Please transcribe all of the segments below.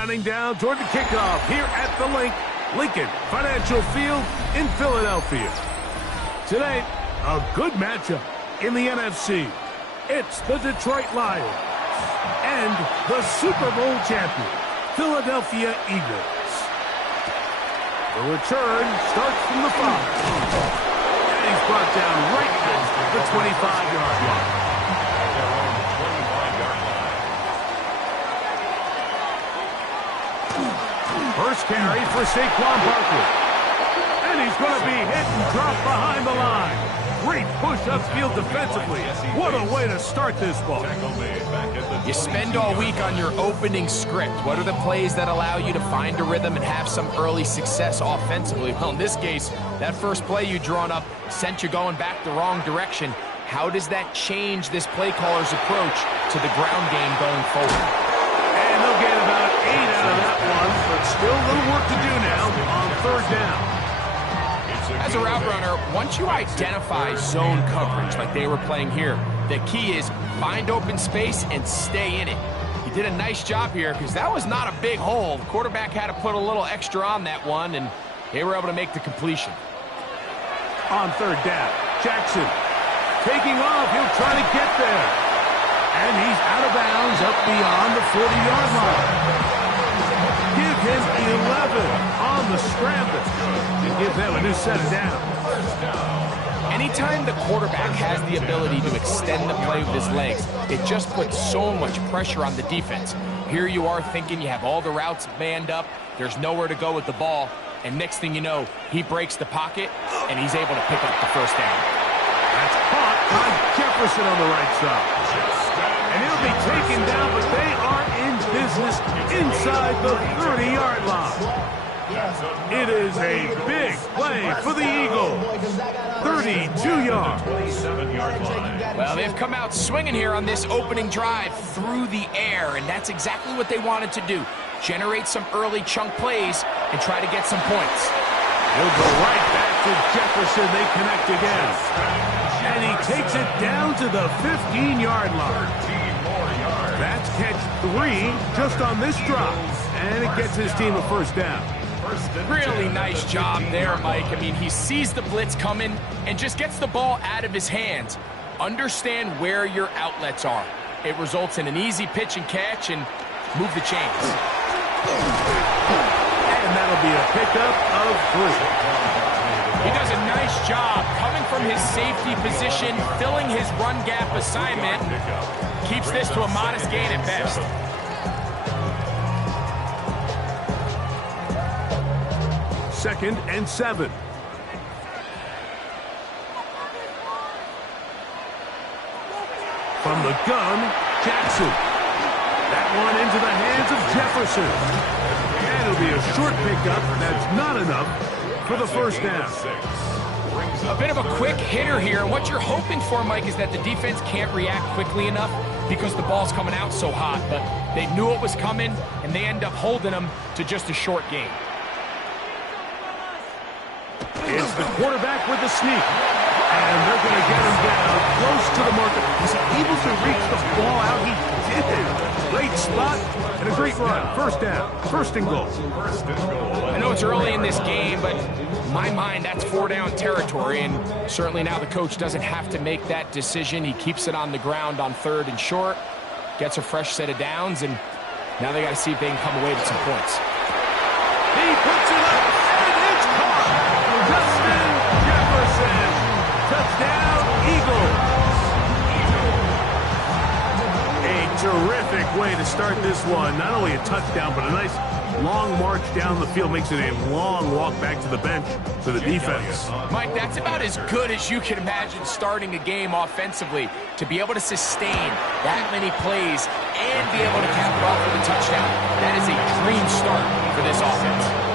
Counting down toward the kickoff here at the Lincoln Financial Field in Philadelphia. Today, a good matchup in the NFC. It's the Detroit Lions and the Super Bowl champion, Philadelphia Eagles. The return starts from the 5. And he's brought down right at the 25-yard line. First carry for Saquon Barkley. And he's going to be hit and dropped behind the line. Great push upfield defensively. What a way to start this ball. You spend all week on your opening script. What are the plays that allow you to find a rhythm and have some early success offensively? Well, in this case, that first play you drawn up sent you going back the wrong direction. How does that change this play caller's approach to the ground game going forward? And they'll get about 8 out of that one, but still a little work to do now on third down. As a route runner, once you identify zone coverage like they were playing here, the key is find open space and stay in it. He did a nice job here because that was not a big hole. The quarterback had to put a little extra on that one, and they were able to make the completion. On third down, Jackson taking off. He'll try to get there. And he's out of bounds up beyond the 40-yard line. Give him 11 on the scramble and give them a new set of downs. Anytime the quarterback has the ability to extend the play with his legs, it just puts so much pressure on the defense. Here you are thinking you have all the routes manned up, there's nowhere to go with the ball, and next thing you know, he breaks the pocket, and he's able to pick up the first down. That's caught by Jefferson on the right side. And he'll be taken down, but they are in business inside the 30-yard line. It is a big play for the Eagles. 32 yards. Well, they've come out swinging here on this opening drive through the air, and that's exactly what they wanted to do. Generate some early chunk plays and try to get some points. He'll go right back to Jefferson. They connect again. And he takes it down to the 15-yard line. That's catch 3 just on this drop. And it gets his team a first down. Really nice job there, Mike. I mean, he sees the blitz coming and just gets the ball out of his hands. Understand where your outlets are. It results in an easy pitch and catch and move the chains. And that'll be a pickup of 3. He does a nice job coming from his safety position, filling his run gap assignment. Keeps this to a modest gain at best. Second and 7. From the gun, Jackson. That one into the hands of Jefferson. And it'll be a short pickup. That's not enough for the first down. A bit of a quick hitter here. What you're hoping for, Mike, is that the defense can't react quickly enough because the ball's coming out so hot. But they knew it was coming, and they end up holding them to just a short gain. It's the quarterback with the sneak. And they're going to get him down close to the marker. Was he able to reach the ball out? He did. Great spot and a great run. First down. First and goal. I know it's early in this game, but in my mind, that's 4-down territory. And certainly now the coach doesn't have to make that decision. He keeps it on the ground on 3rd and short. Gets a fresh set of downs. And now they got to see if they can come away with some points. He puts it up. Justin Jefferson, touchdown, Eagles. A terrific way to start this one. Not only a touchdown, but a nice long march down the field. Makes it a long walk back to the bench for the defense. Mike, that's about as good as you can imagine starting a game offensively. To be able to sustain that many plays and be able to cap it off with a touchdown. That is a dream start for this offense.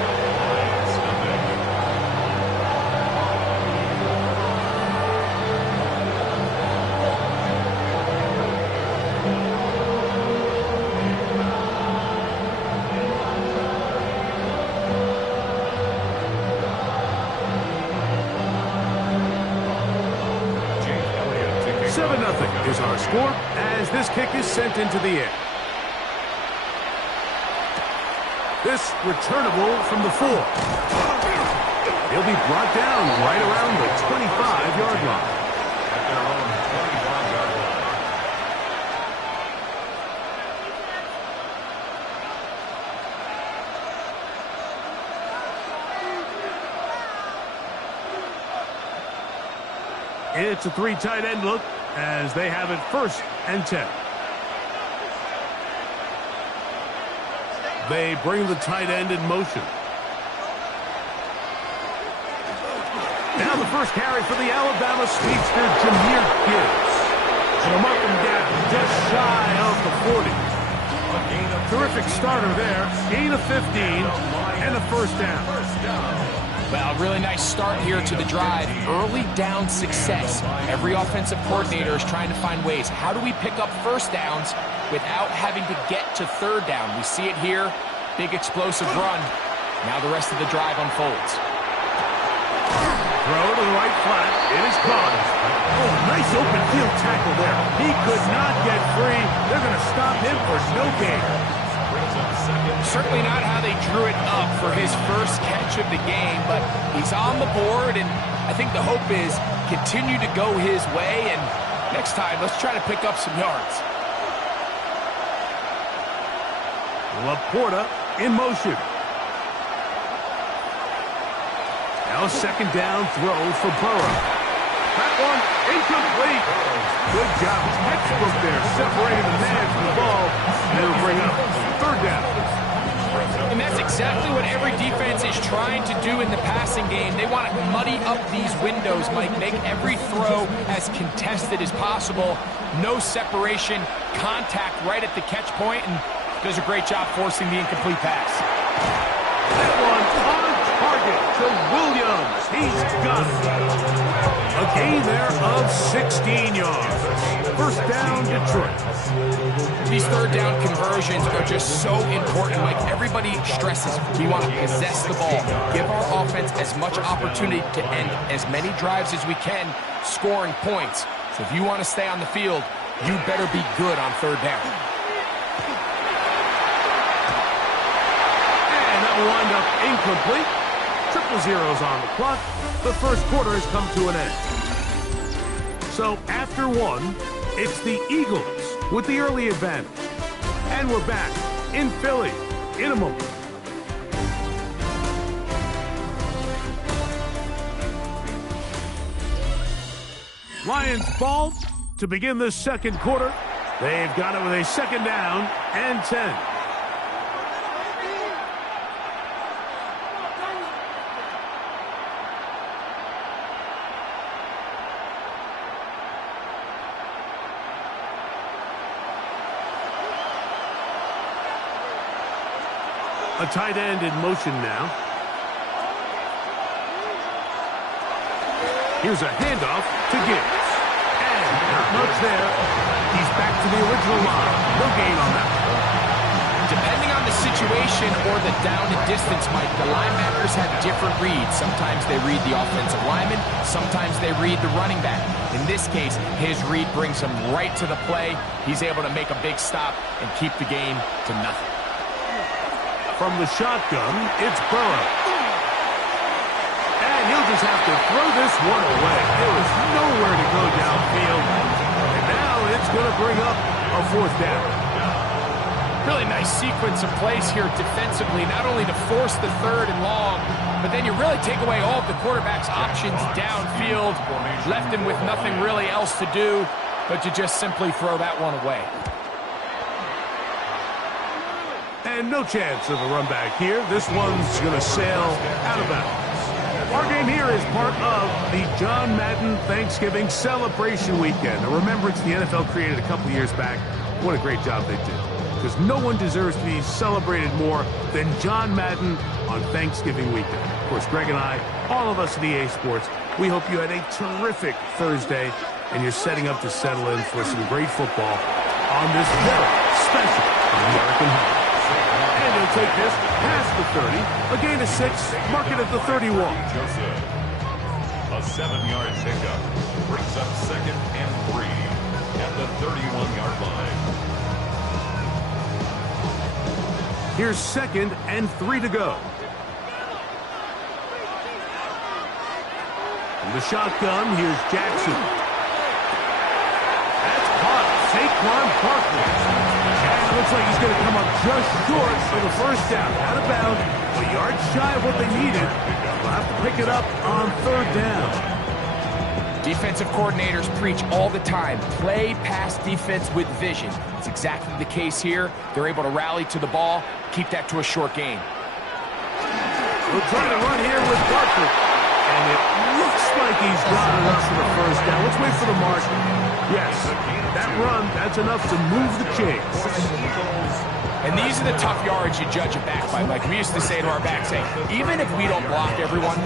Is our score as this kick is sent into the air. This returnable from the 4. He'll be brought down right around the 25-yard line. At their own 25-yard line. It's a 3 tight end look as they have it 1st and 10. They bring the tight end in motion. Now the first carry for the Alabama speedster, Jahmyr Gibbs. And mark him down just shy of the 40. Terrific starter there. Gain of 15 and a 1st down. Well, really nice start here to the drive. Early down success. Every offensive coordinator is trying to find ways. How do we pick up 1st downs without having to get to 3rd down? We see it here. Big explosive run. Now the rest of the drive unfolds. Throw to the right flat. It is caught. Oh, nice open field tackle there. He could not get free. They're going to stop him for no gain. Certainly not how they drew it up for his first catch of the game, but he's on the board, and I think the hope is continue to go his way, and next time, let's try to pick up some yards. Laporta in motion. Now a 2nd down throw for Burrow. That one incomplete. Good job. Textbook there, separating the man from the ball. And it'll bring up 3rd down. And that's exactly what every defense is trying to do in the passing game. They want to muddy up these windows, Mike. Make every throw as contested as possible. No separation, contact right at the catch point, and does a great job forcing the incomplete pass. That one on target to Williams. He's got it. A gain there of 16 yards. 1st down, Detroit. These 3rd down conversions are just so important. Like everybody stresses, we want to possess the ball. Give our offense as much opportunity to end as many drives as we can, scoring points. So if you want to stay on the field, you better be good on 3rd down. And that will wind up incomplete. 0-0 on the clock. The 1st quarter has come to an end. So after 1, it's the Eagles with the early advantage. And we're back in Philly in a moment. Lions ball to begin the 2nd quarter. They've got it with a 2nd down and 10. A tight end in motion now. Here's a handoff to Gibbs. And not much there. He's back to the original line. No gain on that. Depending on the situation or the down and distance, Mike, the linebackers have different reads. Sometimes they read the offensive lineman. Sometimes they read the running back. In this case, his read brings him right to the play. He's able to make a big stop and keep the game to nothing. From the shotgun, it's Burrow. And he'll just have to throw this one away. There is nowhere to go downfield. And now it's going to bring up a 4th down. Really nice sequence of plays here defensively, not only to force the 3rd and long, but then you really take away all of the quarterback's options downfield, left him with nothing really else to do but to just simply throw that one away. And no chance of a run back here. This one's going to sail out of bounds. Our game here is part of the John Madden Thanksgiving Celebration Weekend. A remembrance the NFL created a couple years back. What a great job they did. Because no one deserves to be celebrated more than John Madden on Thanksgiving weekend. Of course, Greg and I, all of us at EA Sports, we hope you had a terrific Thursday and you're setting up to settle in for some great football on this very special American holiday. And he'll take this past the 30, a gain of 6, mark it at the 31. A 7-yard pickup brings up 2nd and 3 at the 31-yard line. Here's 2nd and 3 to go. From the shotgun, here's Jackson. That's caught. Saquon Barkley. And it looks like he's going to come up just short for the first down. Out of bounds, a yard shy of what they needed. They'll have to pick it up on 3rd down. Defensive coordinators preach all the time, play pass defense with vision. It's exactly the case here. They're able to rally to the ball, keep that to a short gain. We'll try to run here with Barkley. And it looks like he's got enough for the first down. Let's wait for the mark. Yes, that run, that's enough to move the chains. And these are the tough yards you judge a back by. Like we used to say to our backs, even if we don't block everyone,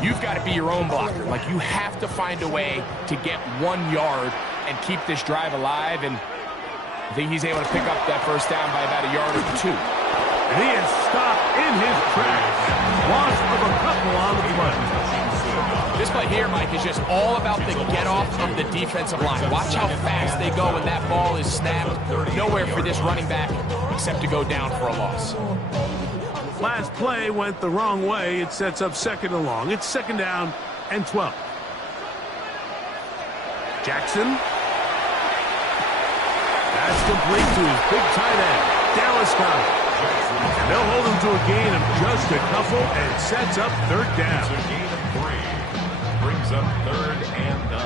you've got to be your own blocker. Like you have to find a way to get 1 yard and keep this drive alive. And I think he's able to pick up that first down by about a yard or 2. And he is stopped in his tracks. Loss of a couple on the play. This play here, Mike, is just all about the get-off of the defensive line. Watch how fast they go when that ball is snapped. Nowhere for this running back except to go down for a loss. Last play went the wrong way. It sets up 2nd and long. It's 2nd down and 12. Jackson. That's complete to his big tight end, Dallas Goedert. And they'll hold him to a gain of just a couple and sets up 3rd down. It's a gain of 3. Brings up 3rd and 9.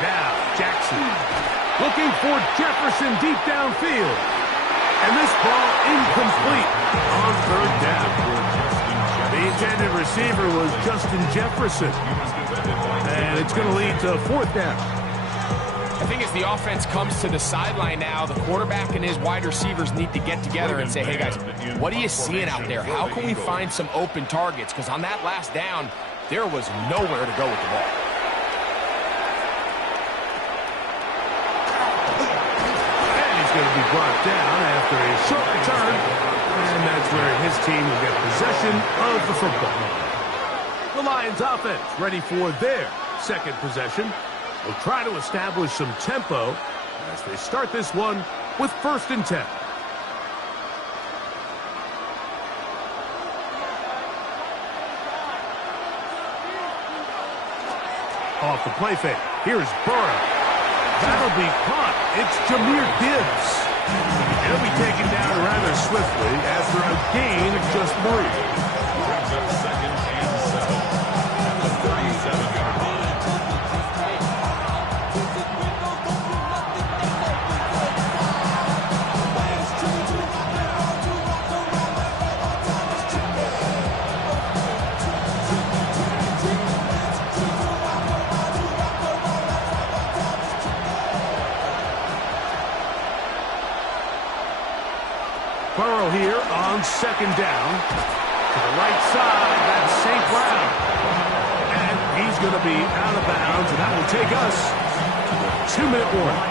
Now, Jackson looking for Jefferson deep downfield. And this ball incomplete on 3rd down. The intended receiver was Justin Jefferson. And it's going to lead to 4th down. I think as the offense comes to the sideline now, the quarterback and his wide receivers need to get together and say, hey guys, what are you seeing out there? How can we find some open targets? Because on that last down, there was nowhere to go with the ball. Going to be brought down after a short return, and that's where his team will get possession of the football. The Lions offense ready for their 2nd possession. Will try to establish some tempo as they start this one with 1st and 10. Off the play fake. Here's Burrow. That'll be caught. It's Jahmyr Gibbs. He'll be taken down rather swiftly after a gain of just 3. Brings up 2nd and 7 at the 37-yard line. Burrow here on 2nd down. To the right side, that's St. Brown. And he's going to be out of bounds, and that will take us to 2-minute warning.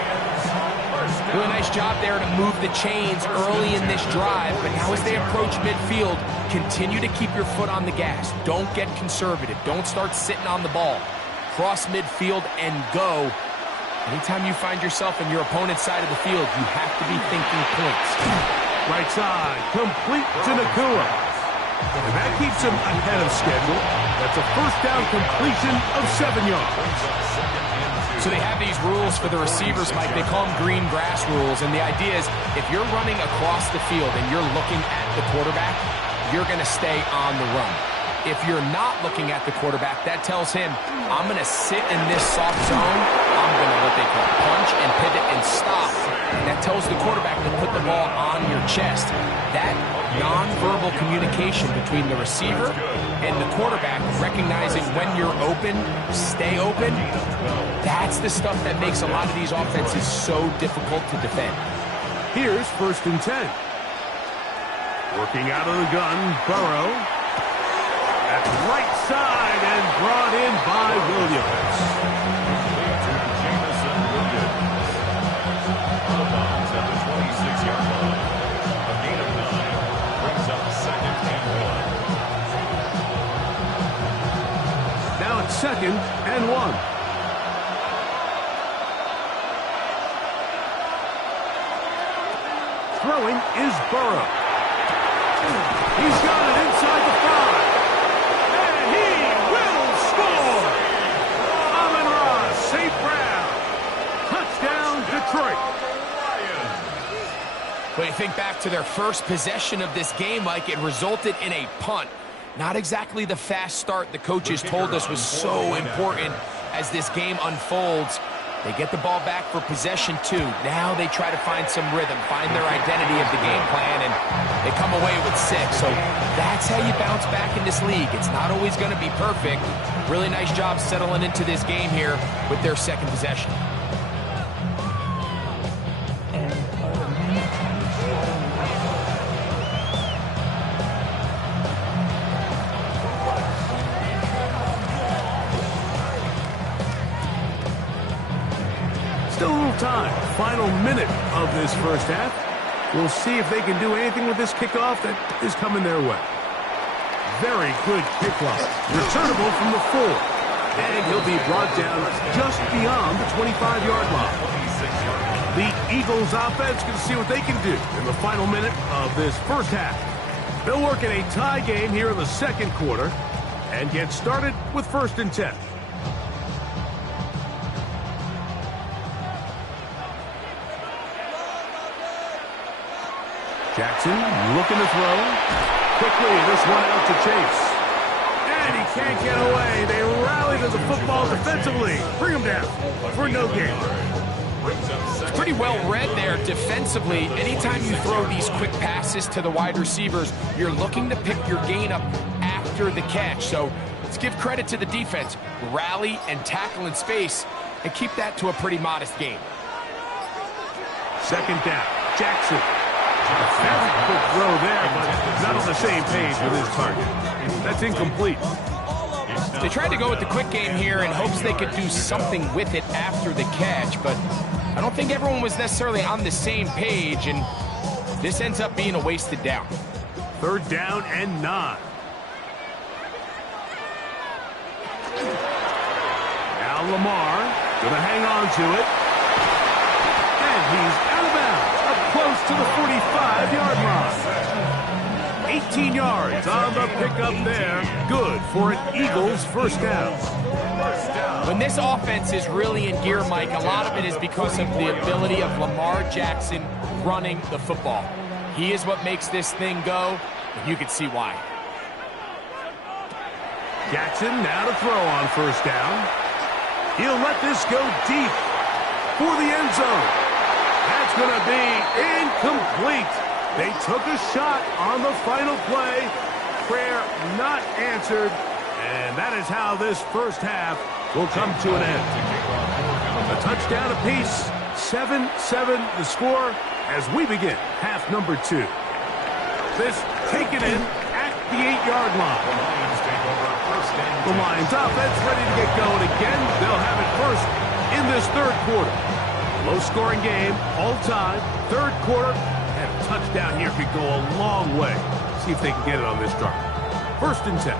Really nice job there to move the chains early in this drive, but now as they approach midfield, continue to keep your foot on the gas. Don't get conservative. Don't start sitting on the ball. Cross midfield and go. Anytime you find yourself on your opponent's side of the field, you have to be thinking points. Right side, complete to Nakua. And that keeps him ahead of schedule. That's a 1st down completion of 7 yards. So they have these rules for the receivers, Mike. They call them green grass rules. And the idea is if you're running across the field and you're looking at the quarterback, you're going to stay on the run. If you're not looking at the quarterback, that tells him, I'm going to sit in this soft zone. I'm going to what they call punch and pivot and stop. And that tells the quarterback to put the ball on your chest. That nonverbal communication between the receiver and the quarterback, recognizing when you're open, stay open, that's the stuff that makes a lot of these offenses so difficult to defend. Here's 1st and 10. Working out of the gun, Burrow. At the right side and brought in by Williams. At the 26-yard line. A gain of 9 brings up 2nd 2nd and 1. Throwing is Burrow. He's got it inside the 5. And he will score! Amon-Ra St. Brown. Touchdown, Detroit. When you think back to their first possession of this game, Mike, it resulted in a punt. Not exactly the fast start the coaches told us was so important as this game unfolds. They get the ball back for possession 2. Now they try to find some rhythm, find their identity of the game plan, and they come away with 6. So that's how you bounce back in this league. It's not always going to be perfect. Really nice job settling into this game here with their 2nd possession. Still a little time. Final minute of this first half. We'll see if they can do anything with this kickoff that is coming their way. Very good kickoff. Returnable from the 4. And he'll be brought down just beyond the 25-yard line. The Eagles offense can see what they can do in the final minute of this first half. They'll work in a tie game here in the 2nd quarter and get started with 1st and 10. Jackson looking to throw. Quickly, this one out to Chase. And he can't get away. They rally to the football defensively. Bring him down for no gain. It's pretty well read there defensively. Anytime you throw these quick passes to the wide receivers, you're looking to pick your gain up after the catch. So let's give credit to the defense. Rally and tackle in space and keep that to a pretty modest gain. 2nd down. Jackson. Very quick throw there, but not on the same page with his target. That's incomplete. They tried to go with the quick game here in hopes they could do something with it after the catch, but I don't think everyone was necessarily on the same page, and this ends up being a wasted down. 3rd down and 9. Now Lamar gonna hang on to it. And he's out of bounds, up close to the 45-yard line. 18 yards on the pickup there. Good for an Eagles first down. When this offense is really in gear, Mike, a lot of it is because of the ability of Lamar Jackson running the football. He is what makes this thing go, and you can see why. Jackson now to throw on 1st down. He'll let this go deep for the end zone. That's going to be incomplete. They took a shot on the final play. Prayer not answered. And that is how this first half will come to an end. A touchdown apiece. 7-7 the score as we begin half number 2. This taken in at the 8-yard line. The Lions offense ready to get going again. They'll have it first in this 3rd quarter. Low-scoring game all time. 3rd quarter. And a touchdown here could go a long way. See if they can get it on this drive. 1st and 10.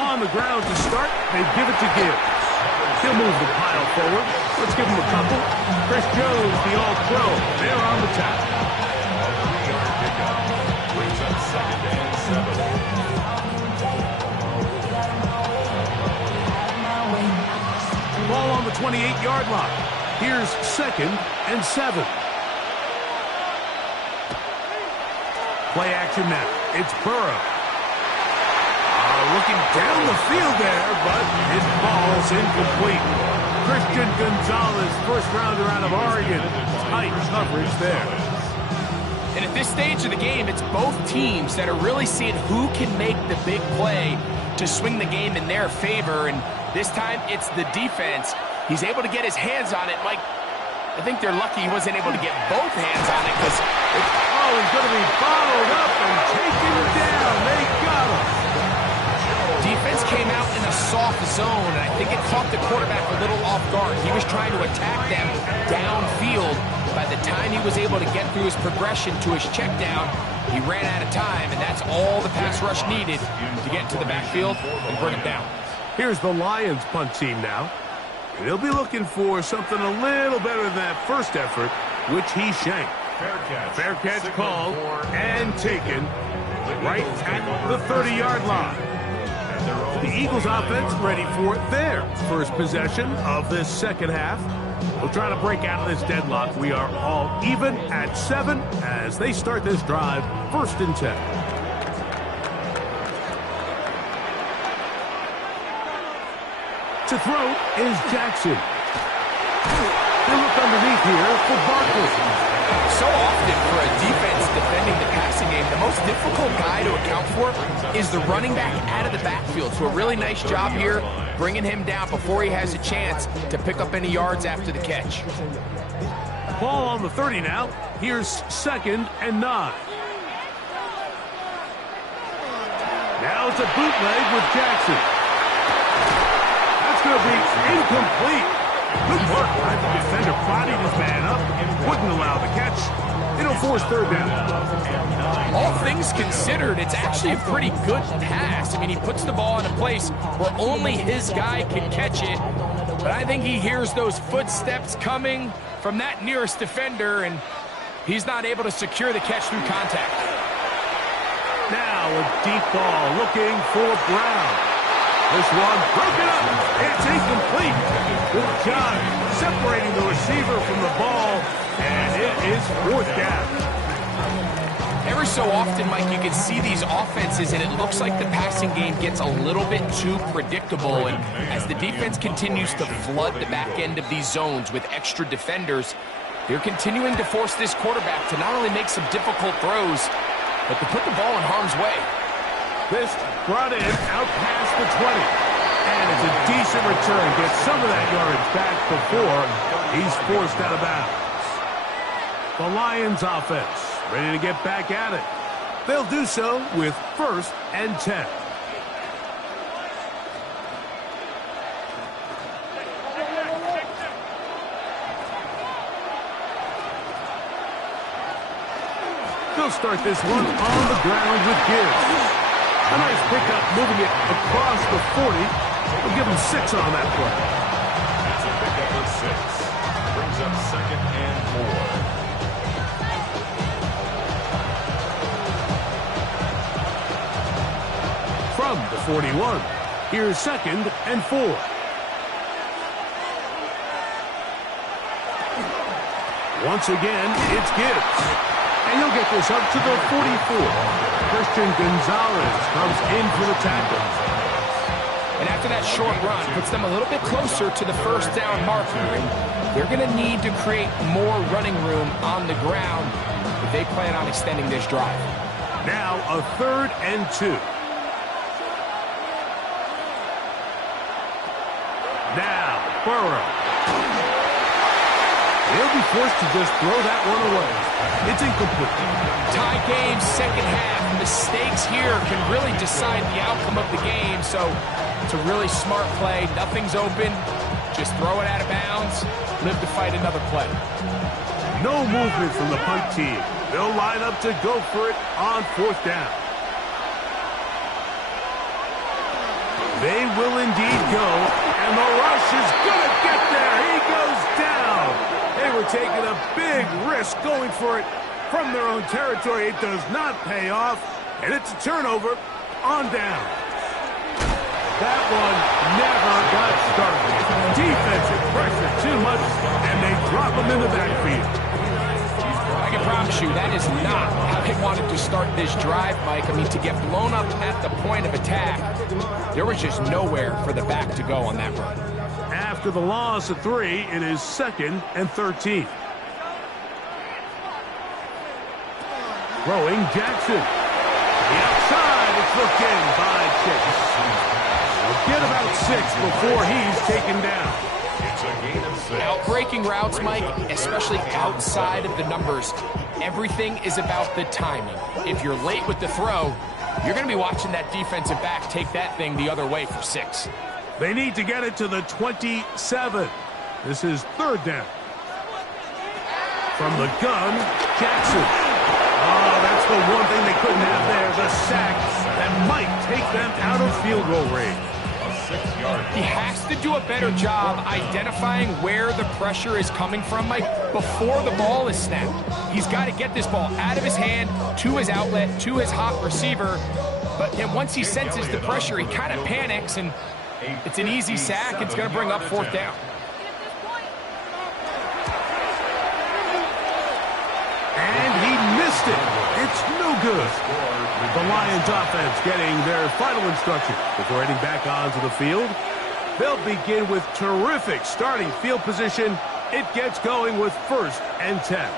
On the ground to start, they give it to Gibbs. He'll move the pile forward. Let's give him a couple. Chris Jones, the All-Pro, they're on the tackle. Brings up 2nd and 7. Ball on the 28-yard line. Here's 2nd and 7. Play action now. It's Burrow. Looking down the field there, but his ball's incomplete. Christian Gonzalez, 1st rounder out of Oregon. Tight coverage there. And at this stage of the game, it's both teams that are really seeing who can make the big play to swing the game in their favor. And this time, it's the defense. He's able to get his hands on it. Mike, I think they're lucky he wasn't able to get both hands on it because he's going to be bottled up and taken down. They got him. Defense came out in a soft zone, and I think it caught the quarterback a little off guard. He was trying to attack them downfield, by the time he was able to get through his progression to his check down, he ran out of time, and that's all the pass rush needed to get into the backfield and bring him down. Here's the Lions punt team now. And he'll be looking for something a little better than that first effort, which he shanked. Fair catch called and taken right at the 30-yard line. The Eagles offense ready for their first possession of this second half. We'll try to break out of this deadlock. We are all even at 7 as they start this drive, 1st and 10. To throw is Jackson. They look underneath here for Barkley. So often for a defense defending the passing game, the most difficult guy to account for is the running back out of the backfield. So a really nice job here bringing him down before he has a chance to pick up any yards after the catch. Ball on the 30 now. Here's 2nd and 9. Now it's a bootleg with Jackson. That's going to be incomplete. Good work. The defender bodied his man up, wouldn't allow the catch. It'll force 3rd down. All things considered, it's actually a pretty good pass. I mean, he puts the ball in a place where only his guy can catch it. But I think he hears those footsteps coming from that nearest defender, and he's not able to secure the catch through contact. Now a deep ball looking for Brown. This one broken up. It's incomplete. Good job separating the receiver from the ball, and it is 4th down. Every so often, Mike, you can see these offenses, and it looks like the passing game gets a little bit too predictable. And as the defense continues to flood the back end of these zones with extra defenders, they're continuing to force this quarterback to not only make some difficult throws, but to put the ball in harm's way. This brought in out past the 20. And it's a decent return. Gets some of that yardage back before he's forced out of bounds. The Lions offense ready to get back at it. They'll do so with 1st and 10. They'll start this one on the ground with Gibbs. A nice pickup, moving it across the 40. We'll give him 6 on that play. That's a pickup of 6. Brings up 2nd and 4. From the 41, here's 2nd and 4. Once again, it's Gibbs. And he'll get this up to the 44. Christian Gonzalez comes in for the tackle. And after that short run, puts them a little bit closer to the 1st down marker. They're going to need to create more running room on the ground if they plan on extending this drive. Now a 3rd and 2. Now Burrow. He'll be forced to just throw that one away. It's incomplete. Tie game, 2nd half. Mistakes here can really decide the outcome of the game, so it's a really smart play. Nothing's open. Just throw it out of bounds. Live to fight another play. No movement from the punt team. They'll line up to go for it on 4th down. They will indeed go, and the rush is going to get there. He goes down. They were taking a big risk going for it from their own territory. It does not pay off, and it's a turnover on down. That one never got started. Defensive pressure too much, and they drop him in the backfield. I can promise you that is not how they wanted to start this drive, Mike. I mean, to get blown up at the point of attack, there was just nowhere for the back to go on that run. After the loss of 3, it is 2nd and 13. Throwing Jackson. The outside, it's looked in by Chase. We'll get about 6 before he's taken down. It's a gain of 6. Outbreaking routes, Mike, especially outside of the numbers, everything is about the timing. If you're late with the throw, you're going to be watching that defensive back take that thing the other way for 6. They need to get it to the 27. This is 3rd down. From the gun, Jackson. Oh, that's the one thing they couldn't have there, the sack that might take them out of field goal range. He has to do a better job identifying where the pressure is coming from, Mike, before the ball is snapped. He's got to get this ball out of his hand, to his outlet, to his hot receiver. But then once he senses the pressure, he kind of panics, and it's an easy sack. It's going to bring up fourth down. And he missed it. It's no good. The Lions offense getting their final instruction before heading back onto the field. They'll begin with terrific starting field position. It gets going with 1st and 10.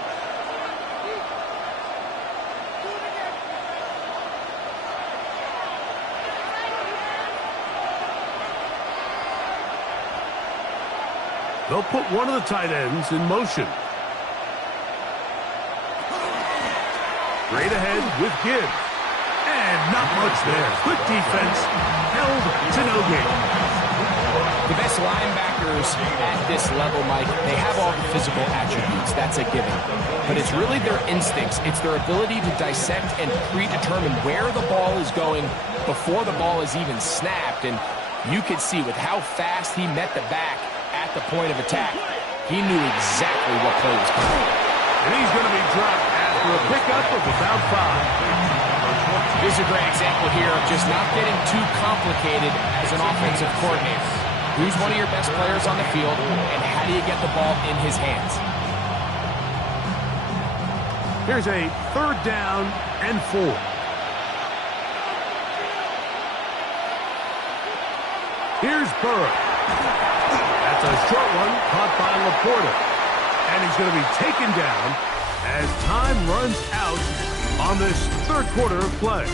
They'll put one of the tight ends in motion. Straight ahead with Gibbs. And not much there. Good defense. Held to no gain. The best linebackers at this level, Mike, they have all the physical attributes. That's a given. But it's really their instincts. It's their ability to dissect and predetermine where the ball is going before the ball is even snapped. And you could see with how fast he met the back at the point of attack, he knew exactly what play was coming. And he's going to be dropped after a pickup of about 5. This is a great example here of just not getting too complicated as an offensive coordinator. Who's one of your best players on the field, and how do you get the ball in his hands? Here's a 3rd down and 4. Here's Burrow. That's a short one caught by Laporta. And he's going to be taken down as time runs out on this 3rd quarter of play.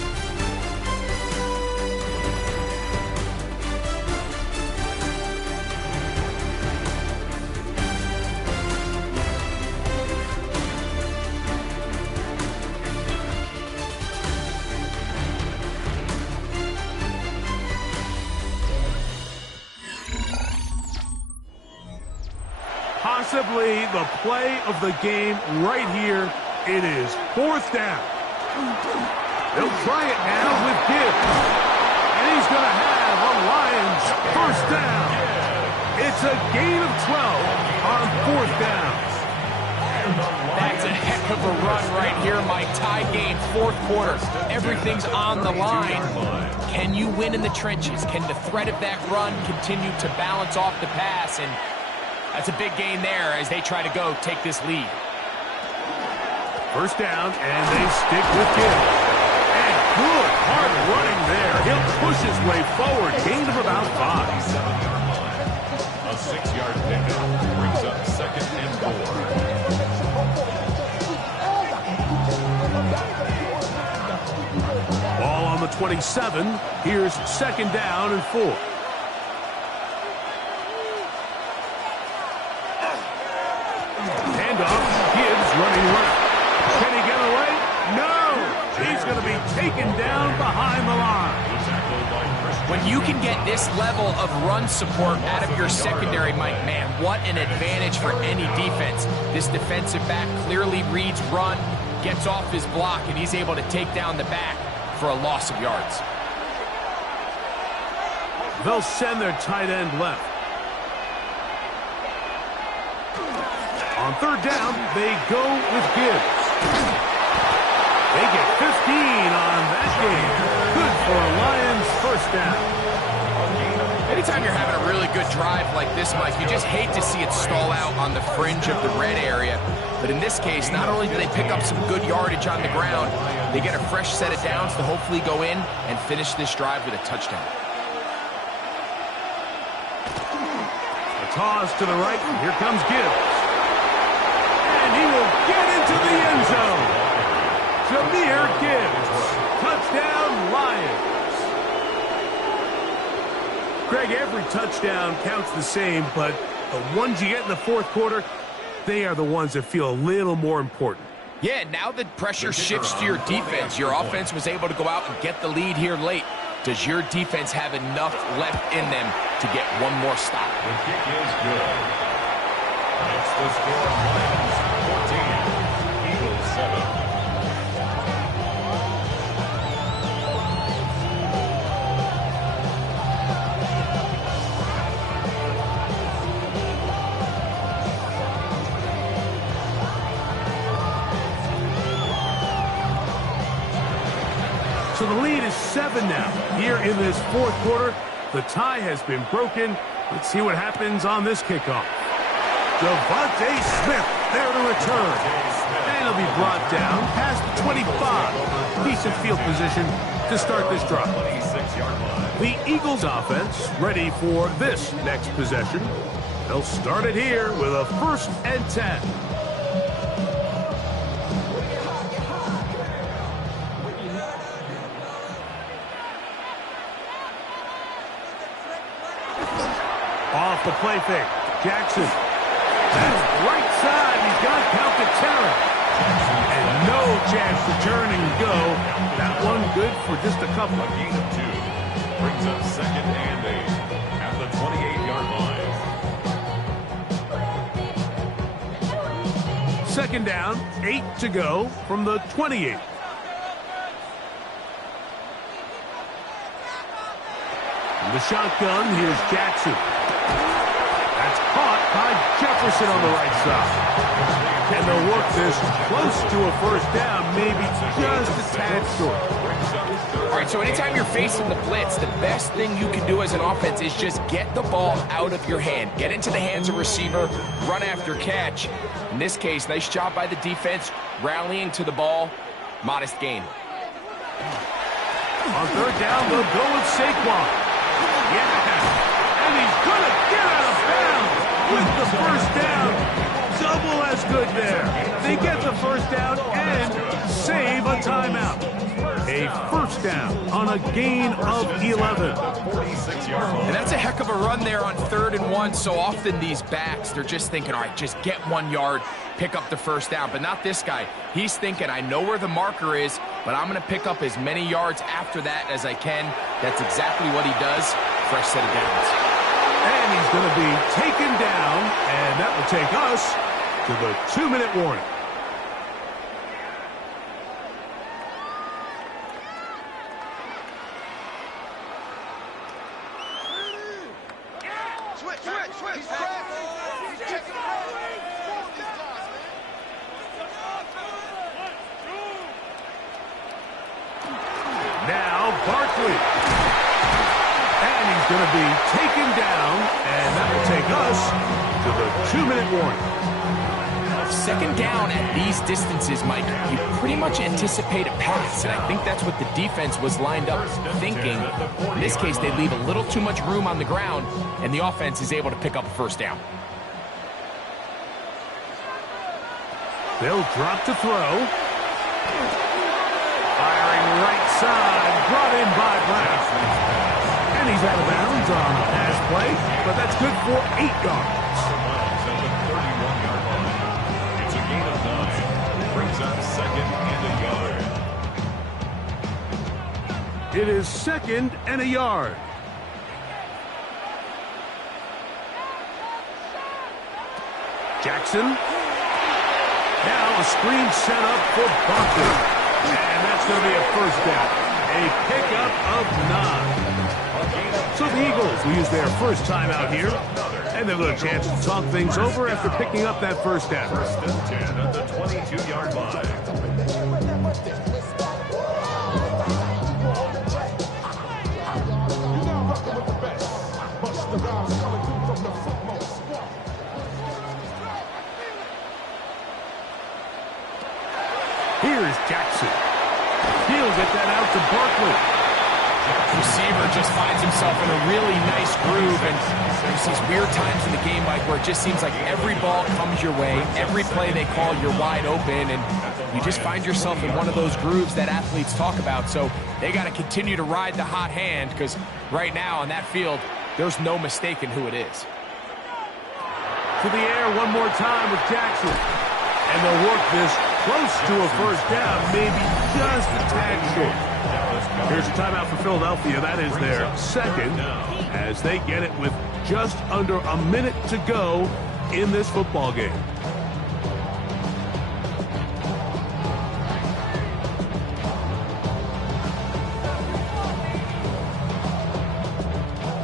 Possibly the play of the game right here. It is 4th down. They'll try it now with Gibbs. And he's going to have a Lions 1st down. It's a gain of 12 on 4th down. That's a heck of a run right here, Mike. Tie game, 4th quarter. Everything's on the line. Can you win in the trenches? Can the threat of that run continue to balance off the pass? And that's a big gain there as they try to go take this lead. 1st down, and they stick with Gibbs. And good, hard running there. He'll push his way forward. Gain of about 5. A 6-yard pickup brings up 2nd and 4. Ball on the 27. Here's 2nd down and 4. Handoff. Gibbs running right. Can he get away? No! He's going to be taken down behind the line. When you can get this level of run support out of your secondary, Mike, man, what an advantage for any defense. This defensive back clearly reads run, gets off his block, and he's able to take down the back for a loss of yards. They'll send their tight end left. On 3rd down, they go with Gibbs. They get 15 on that game. Good for a Lions 1st down. Anytime you're having a really good drive like this, Mike, you just hate to see it stall out on the fringe of the red area. But in this case, not only do they pick up some good yardage on the ground, they get a fresh set of downs to hopefully go in and finish this drive with a touchdown. A toss to the right. Here comes Gibbs. And he will get into the end zone. Jahmyr Gibbs. Touchdown, Lions. Greg, every touchdown counts the same, but the ones you get in the 4th quarter, they are the ones that feel a little more important. Yeah, now the pressure shifts to your defense. Your offense was able to go out and get the lead here late. Does your defense have enough left in them to get one more stop? The kick is good. It's the score, Lions 14, Eagles 7. So the lead is 7 now. Here in this fourth quarter, the tie has been broken. Let's see what happens on this kickoff. Devontae Smith there to return. And he'll be brought down past the 25. Decent field position to start this drive. The Eagles offense ready for this next possession. They'll start it here with a 1st and 10. Off the play fake. Jackson. That's right side. He's got to count the 10. And no chance to turn and go. That one good for just a couple. A gain of 2. Brings up 2nd and 8 at the 28-yard line. 2nd down, 8 to go from the 28. In the shotgun, here's Jackson. That's caught by Jefferson on the right side. And they'll work this close to a 1st down, maybe just a tad short. All right, so anytime you're facing the blitz, the best thing you can do as an offense is just get the ball out of your hand. Get into the hands of receiver, run after catch. In this case, nice job by the defense, rallying to the ball. Modest gain. On 3rd down, they'll go with Saquon. Yeah, and he's going to get out of bounds with the 1st down. Double as good there. They get the 1st down and save a timeout. A 1st down on a gain of 11. And that's a heck of a run there on 3rd and 1. So often these backs, they're just thinking, all right, just get 1 yard, pick up the 1st down. But not this guy. He's thinking, I know where the marker is, but I'm going to pick up as many yards after that as I can. That's exactly what he does. Fresh set of downs. And he's going to be taken down, and that will take us to the 2-minute warning. Now Barkley. And he's going to be taken down, and that will take us to the 2-minute warning. 2nd down at these distances, Mike, you pretty much anticipate a pass, and I think that's what the defense was lined up thinking. In this case, they leave a little too much room on the ground, and the offense is able to pick up a 1st down. They'll drop to throw. Firing right side, brought in by Brown. And he's out of bounds on the pass play, but that's good for 8 yards. It's a gain of 9. Brings up 2nd and a yard. It is 2nd and a yard. Jackson. Now a screen set up for Barkley. And that's going to be a 1st down. A pickup of 9. So the Eagles will use their 1st time out here. And they'll get a chance to talk things over after picking up that 1st down. 1st and 10 at the 22-yard line. Here's Jackson. He'll get that out to Barkley. Receiver just finds himself in a really nice groove, and there's these weird times in the game, Mike, where it just seems like every ball comes your way, every play they call, you're wide open, and you just find yourself in one of those grooves that athletes talk about. So they got to continue to ride the hot hand, because right now on that field, there's no mistaking who it is. To the air one more time with Jackson. And they'll work this close to a 1st down, maybe just a tad short. Here's a timeout for Philadelphia. That is their 2nd, as they get it with just under a minute to go in this football game.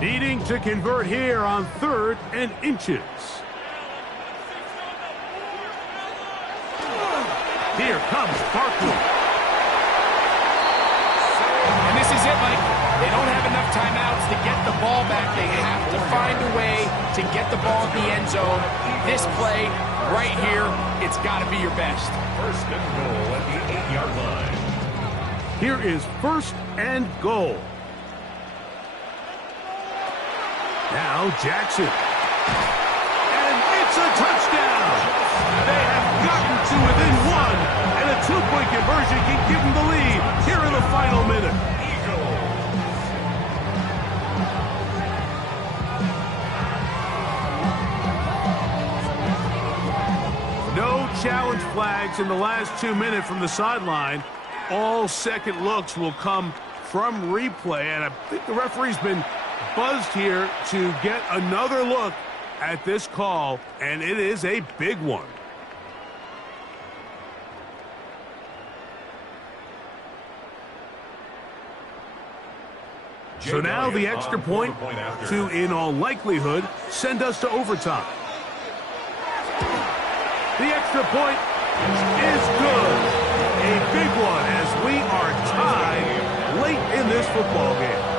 Needing to convert here on 3rd and inches. Here comes Barkley. And this is it, Mike. They don't have enough timeouts to get the ball back. They have to find a way to get the ball in the end zone. This play right here, it's got to be your best. First and goal at the 8-yard line. Here is 1st and goal. Now Jackson. And it's a touchdown. They have gotten to within 1, and a 2-point conversion can give them the lead here in the final minute. No challenge flags in the last 2 minutes from the sideline. All second looks will come from replay, and I think the referee's been buzzed here to get another look at this call, and it is a big one. So now the extra point to, in all likelihood, send us to overtime. The extra point is good. A big one as we are tied late in this football game.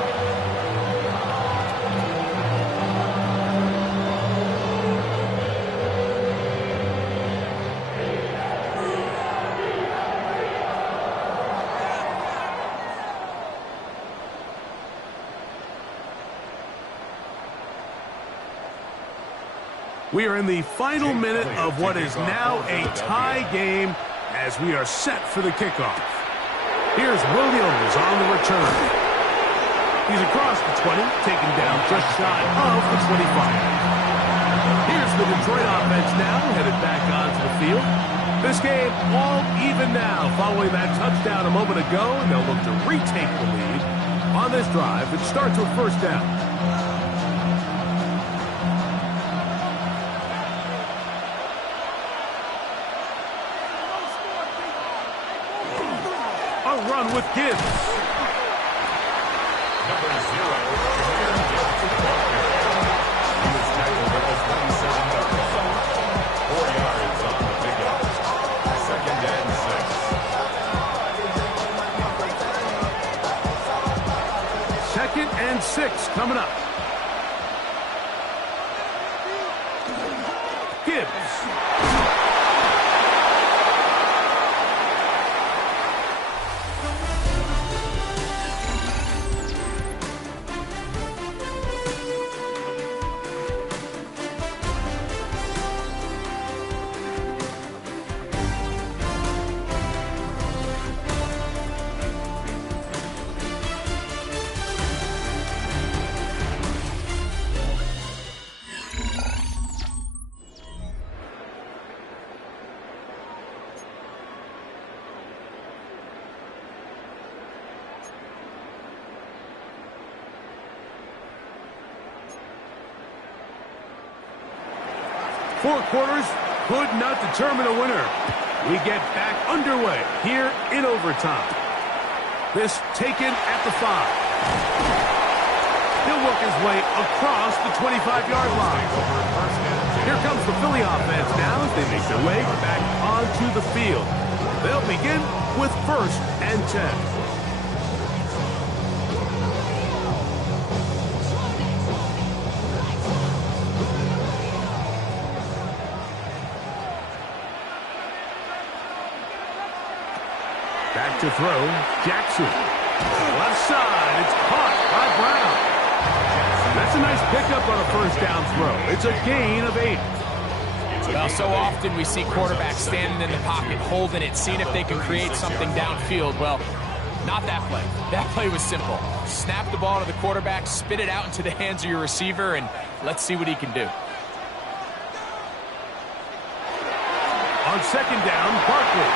We are in the final minute of what is now a tie game as we are set for the kickoff. Here's Williams on the return. He's across the 20, taken down just shy of the 25. Here's the Detroit offense now, headed back onto the field. This game all even now following that touchdown a moment ago, and they'll look to retake the lead on this drive that starts with 1st down. Run with Gibbs. Number 0, he was tackled at the 27 yards. 4 yards on the pickup. 2nd and 6. 2nd and 6 coming up. Gibbs. 4 quarters could not determine a winner. We get back underway here in overtime. This taken at the 5. He'll work his way across the 25-yard line. Here comes the Philly offense now as they make their way back onto the field. They'll begin with 1st and 10. Back to throw, Jackson. Left side, it's caught by Brown. That's a nice pickup on a 1st down throw. It's a gain of 8. Well, so often we see quarterbacks standing in the pocket, holding it, seeing if they can create something downfield. Well, not that play. That play was simple. Snap the ball to the quarterback, spit it out into the hands of your receiver, and let's see what he can do. On 2nd down, Barkley.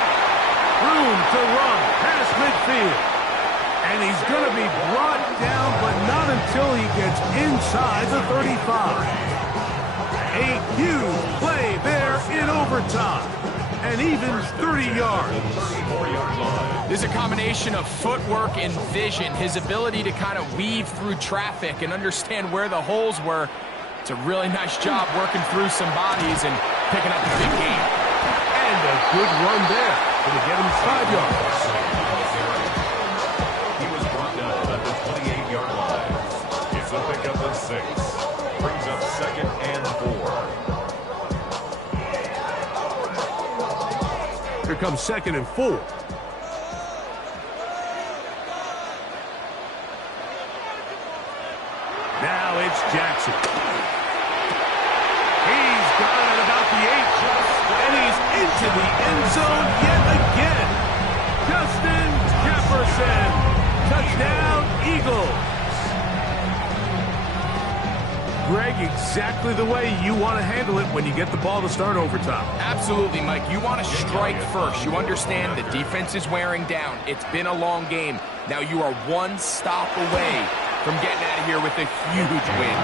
Room to run past midfield. And he's going to be brought down, but not until he gets inside the 35. A huge play in overtime. And even 30 yards. 4-yard line. There's a combination of footwork and vision, his ability to kind of weave through traffic and understand where the holes were. It's a really nice job working through some bodies and picking up a big gain. And a good run there. Going to get him 5 yards. He was brought down at the 28-yard line. It's a pickup of 6. Brings up 2nd and 4. Here comes 2nd and 4. Now it's Jackson. He's got it about the 8. And he's into the end zone yet again. Justin Jefferson. Touchdown, Eagles. Greg, exactly the way you want to handle it when you get the ball to start overtime. Absolutely, Mike. You want to strike first. You understand the defense is wearing down. It's been a long game. Now you are one stop away from getting out of here with a huge win.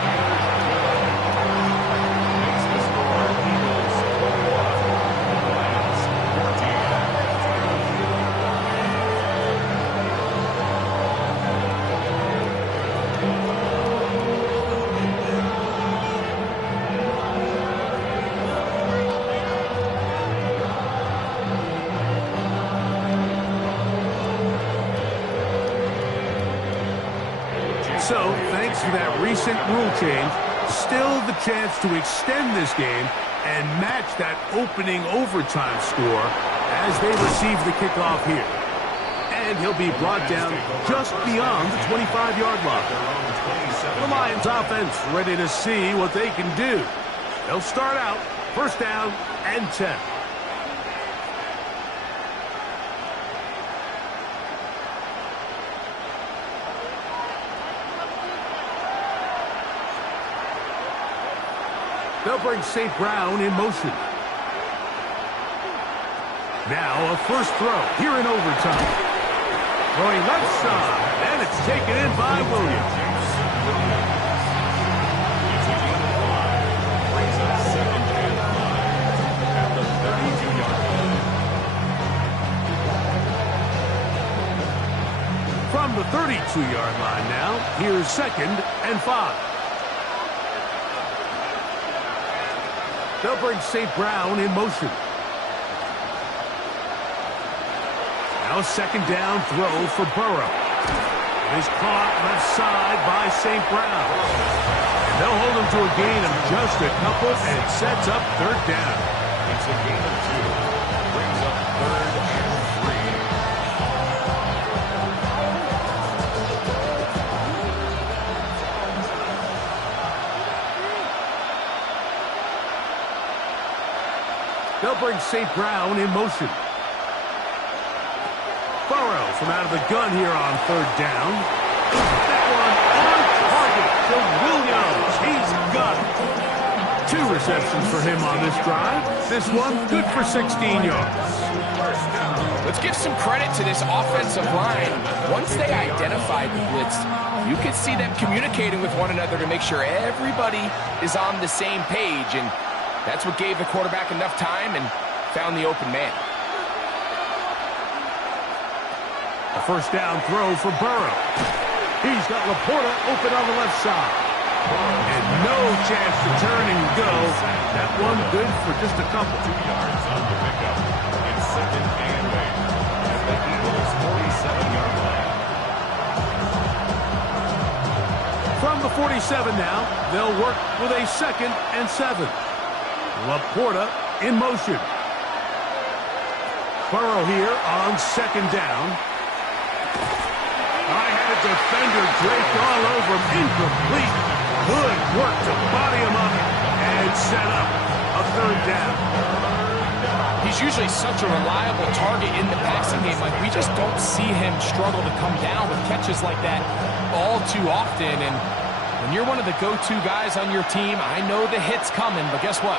Makes the score Eagles 4-1. Lions 14. So, thanks to that recent rule change, still the chance to extend this game and match that opening overtime score as they receive the kickoff here. And he'll be brought down just beyond the 25-yard line. The Lions offense ready to see what they can do. They'll start out 1st down and 10. They'll bring St. Brown in motion. Now a first throw here in overtime. Throwing left side, and it's taken in by Williams. It's a gain of 5. Brings up 2nd and 5 at the 32-yard line. From the 32-yard line now, here's 2nd and 5. They'll bring St. Brown in motion. Now a 2nd down throw for Burrow. It is caught left side by St. Brown. And they'll hold him to a gain of just a couple and sets up 3rd down. It's a gain of 2. Brings up 3rd and 3. They'll bring St. Brown in motion. Burrow from out of the gun here on 3rd down. That one on target to Williams. He's got it. 2 receptions for him on this drive. This one good for 16 yards. Let's give some credit to this offensive line. Once they identified the blitz, you could see them communicating with one another to make sure everybody is on the same page, and that's what gave the quarterback enough time and found the open man. A 1st down throw for Burrow. He's got Laporta open on the left side. And no chance to turn and go. That one good for just a couple. 2 yards on the pickup. It's 2nd and 8 at the Eagles' 47-yard line. From the 47 now, they'll work with a 2nd and 7. Laporta in motion. Burrow here on 2nd down. I had a defender draped all over him. Incomplete. Good work to body him up and set up a 3rd down. He's usually such a reliable target in the passing game. Like, we just don't see him struggle to come down with catches like that all too often. And when you're one of the go-to guys on your team, I know the hit's coming, but guess what?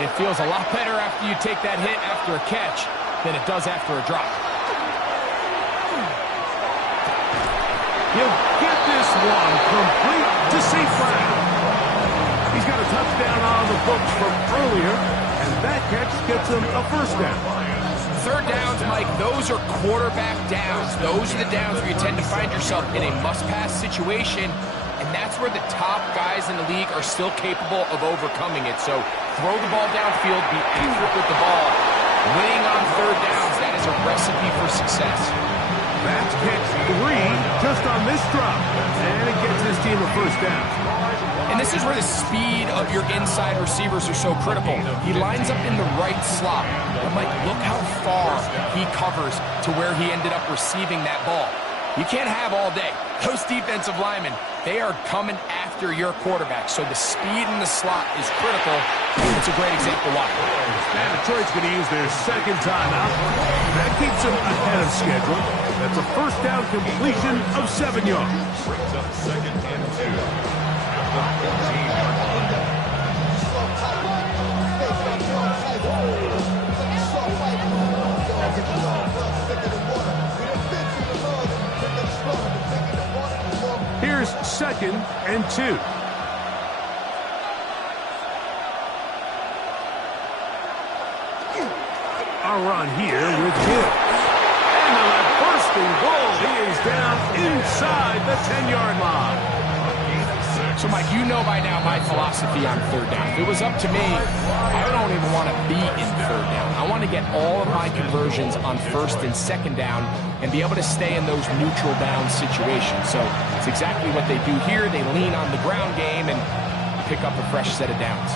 It feels a lot better after you take that hit after a catch than it does after a drop. He'll get this one complete to St. Brown. He's got a touchdown on the books from earlier, And that catch gets them a first down. Third downs, Mike, those are quarterback downs. Those are the downs where you tend to find yourself in a must-pass situation, and that's where the top guys in the league are still capable of overcoming it. So throw the ball downfield, be accurate with the ball. Winning on third downs, that is a recipe for success. That's catch 3 just on this drop, and it gets his team a first down. And this is where the speed of your inside receivers are so critical. He lines up in the right slot. But Mike, look how far he covers to where he ended up receiving that ball. You can't have all day. Those defensive linemen, they are coming after your quarterback. So the speed in the slot is critical. It's a great example why. And Detroit's going to use their second timeout. That keeps them ahead of schedule. That's a first down completion of 7 yards. Brings up second and 2. The 14-yard line. Here's second and 2. A run here with Gibbs. And a bursting goal. He is down inside the 10-yard line. So, Mike, you know by now my philosophy on third down. If it was up to me, I don't even want to be in third down. I want to get all of my conversions on first and second down and be able to stay in those neutral down situations. So it's exactly what they do here. They lean on the ground game and pick up a fresh set of downs.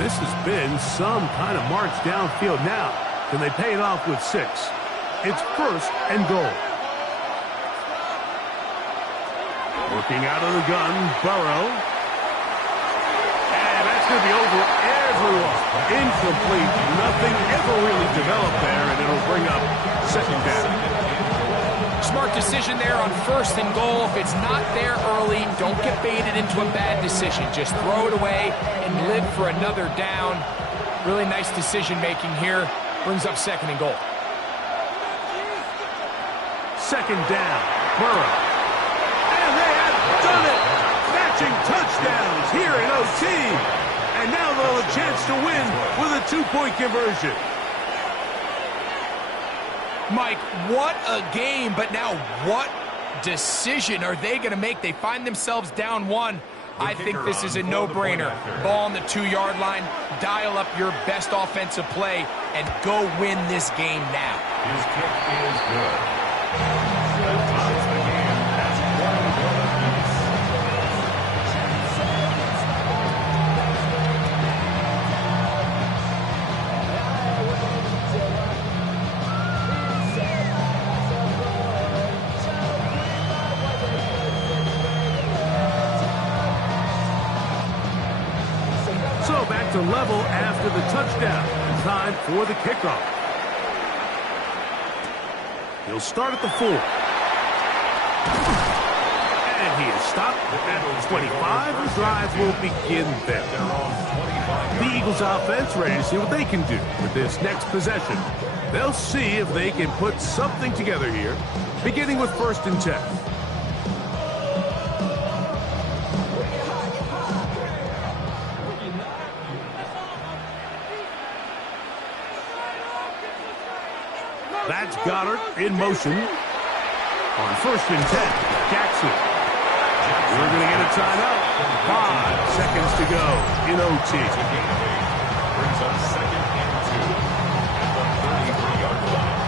This has been some kind of march downfield now. Can they pay it off with 6? It's first and goal. Working out of the gun, Burrow. And that's going to be over everyone. Incomplete. Nothing ever really developed there, and it'll bring up second down. Smart decision there on first and goal. If it's not there early, don't get baited into a bad decision. Just throw it away and live for another down. Really nice decision making here. Brings up second and goal. Second down, Burrow. And they have done it! Matching touchdowns here in OT. And now they'll have a chance to win with a 2-point conversion. Mike, what a game, but now what decision are they going to make? They find themselves down 1. I think this is a no-brainer. Ball on the 2-yard line, dial up your best offensive play, and go win this game now. His kick is good. That ties the game at 1 apiece. So back to level after the touchdown. Time for the kickoff. He'll start at the 4. And he is stopped at the 25. The drive will begin there. The Eagles offense ready to see what they can do with this next possession. They'll see if they can put something together here, beginning with first and 10. That's Goddard in motion. On first and 10, Jackson. We're going to get a timeout. 5 seconds to go in OT. Brings up second and 2 at the 33-yard line.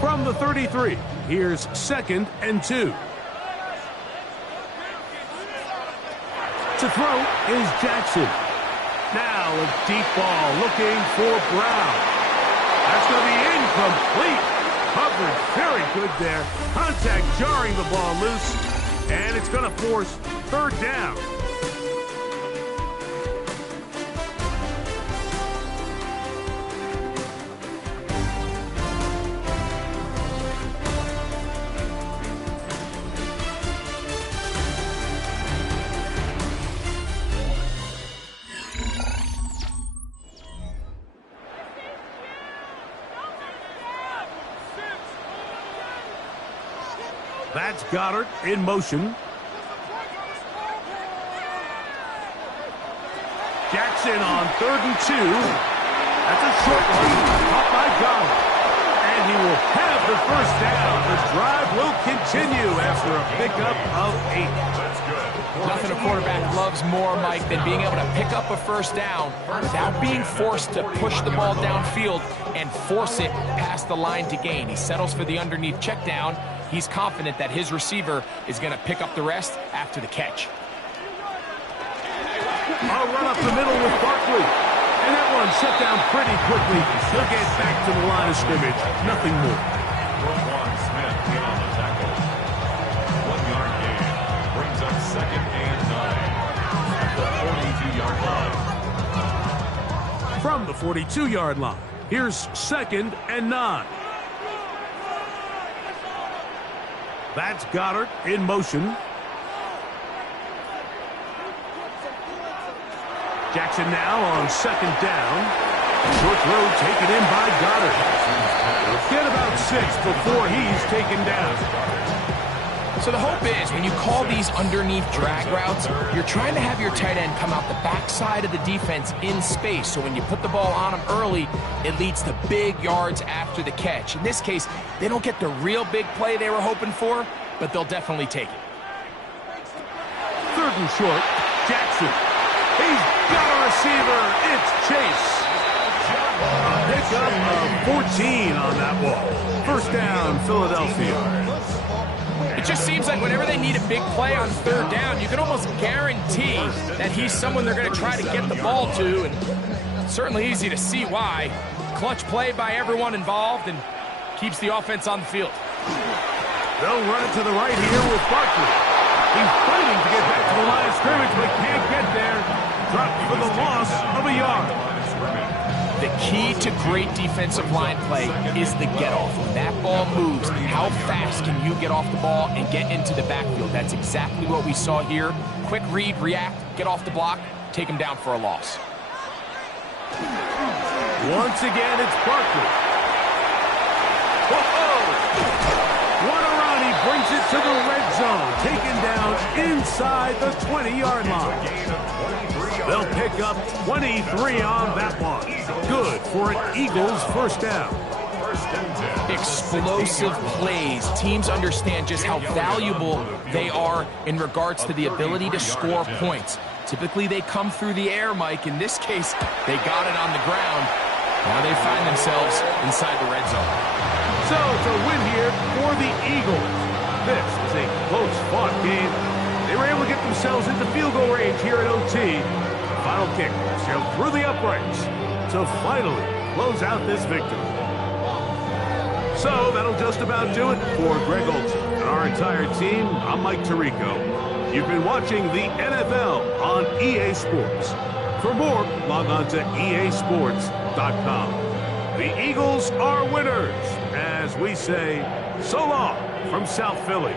From the 33, here's second and 2. To throw is Jackson. Now a deep ball looking for Brown. That's going to be incomplete. Coverage very good there. Contact jarring the ball loose. And it's going to force third down. That's Goddard in motion. Jackson on 3rd and 2. That's a short one. Caught by Goddard. And he will have the first down. The drive will continue after a pickup of 8. That's good. Nothing a quarterback loves more, Mike, than being able to pick up a first down without being forced to push the ball downfield and force it past the line to gain. He settles for the underneath check down. He's confident that his receiver is going to pick up the rest after the catch. I'll run up the middle with Barkley. And that one shut down pretty quickly. He'll get back to the line of scrimmage. Nothing more. Roquan Smith in on the tackle. 1-yard gain. Brings up 2nd and 9 at the 42-yard line. From the 42-yard line, here's 2nd and 9. That's Goddard in motion. Jackson now on 2nd down. Short throw taken in by Goddard. He'll get about 6 before he's taken down. So the hope is when you call these underneath drag routes, you're trying to have your tight end come out the backside of the defense in space. So when you put the ball on him early, it leads to big yards after the catch. In this case, they don't get the real big play they were hoping for, but they'll definitely take it. 3rd and short. Jackson. He's got a receiver. It's Chase. A pickup of 14 on that ball. First down, Philadelphia. It just seems like whenever they need a big play on 3rd down, you can almost guarantee that he's someone they're going to try to get the ball to, and it's certainly easy to see why. Clutch play by everyone involved and keeps the offense on the field. They'll run it to the right here with Barkley. He's fighting to get back to the line of scrimmage, but can't get there. Dropped for the loss of a yard. The key to great defensive line play is the get-off. When that ball moves, how fast can you get off the ball and get into the backfield? That's exactly what we saw here. Quick read, react, get off the block, take him down for a loss. Once again, it's Barkley. What a run. He brings it to the red zone. Taken down inside the 20-yard line. They'll pick up 23 on that one. Good for an Eagles first down. Explosive plays. Teams understand just how valuable they are in regards to the ability to score points. Typically, they come through the air, Mike. In this case, they got it on the ground. Now they find themselves inside the red zone. So it's a win here for the Eagles. This was a close-fought game. They were able to get themselves into field goal range here at OT. Final kick sailed through the uprights to finally close out this victory. So that'll just about do it for Greg Olson and our entire team. I'm Mike Tirico. You've been watching the NFL on EA Sports. For more, log on to easports.com. The Eagles are winners, as we say, so long from South Philly.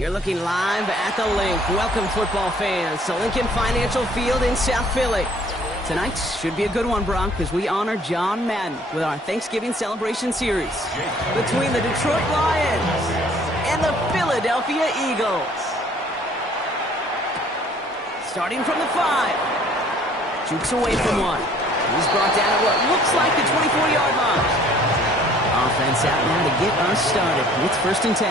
You're looking live at the Link. Welcome, football fans, to Lincoln Financial Field in South Philly. Tonight should be a good one, Brock, as we honor John Madden with our Thanksgiving celebration series between the Detroit Lions and the Philadelphia Eagles. Starting from the 5. Jukes away from one. He's brought down at what looks like the 24-yard line. Offense out now to get us started. It's 1st and 10.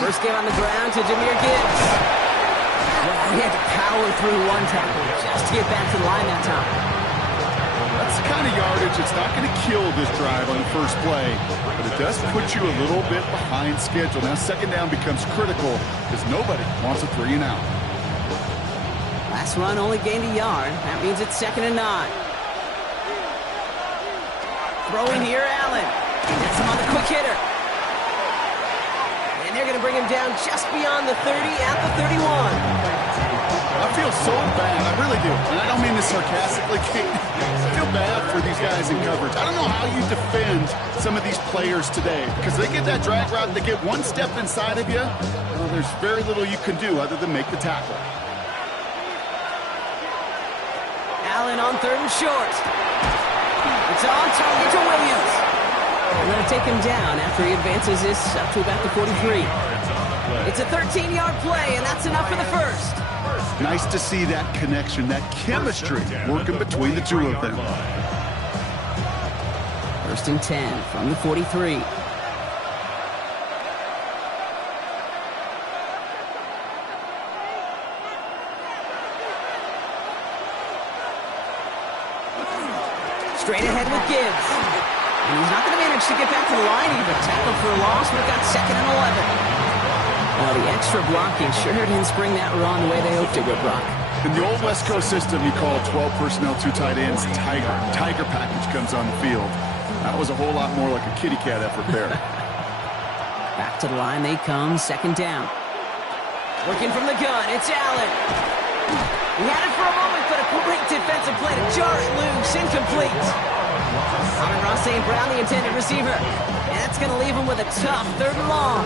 First game on the ground to Jahmyr Gibbs. Well, he had to power through one tackle just to get back to the line that time. That's the kind of yardage that's not going to kill this drive on the first play, but it does put you a little bit behind schedule. Now second down becomes critical because nobody wants a 3 and out. Last run only gained a yard. That means it's 2nd and 9. Throwing here, Allen. Gets him on the quick hitter. And they're going to bring him down just beyond the 30 at the 31. I feel so bad. I really do. And I don't mean this sarcastically. I feel bad for these guys in coverage. I don't know how you defend some of these players today because they get that drag route, they get one step inside of you. Well, there's very little you can do other than make the tackle. Allen on 3rd and short. It's on target to Williams. They're going to take him down after he advances this up to about the 43. It's a 13-yard play, and that's enough for the first. Nice to see that connection, that chemistry working between the two of them. 1st and 10 from the 43. Straight ahead with Gibbs. And he's not going to manage to get back to the line even. Tackled for a loss. We've got 2nd and 11. Well, the extra blocking sure didn't spring that run the way they hoped it would, Brock. In the old West Coast system, you call 12 personnel, 2 tight ends, Tiger. Tiger package comes on the field. That was a whole lot more like a kitty cat effort there. Back to the line they come, 2nd down. Working from the gun, it's Allen. He had it for a moment, but a great defensive play to jar it loose, incomplete. Amon-Ra St. Brown, the intended receiver. And that's going to leave him with a tough 3rd and long.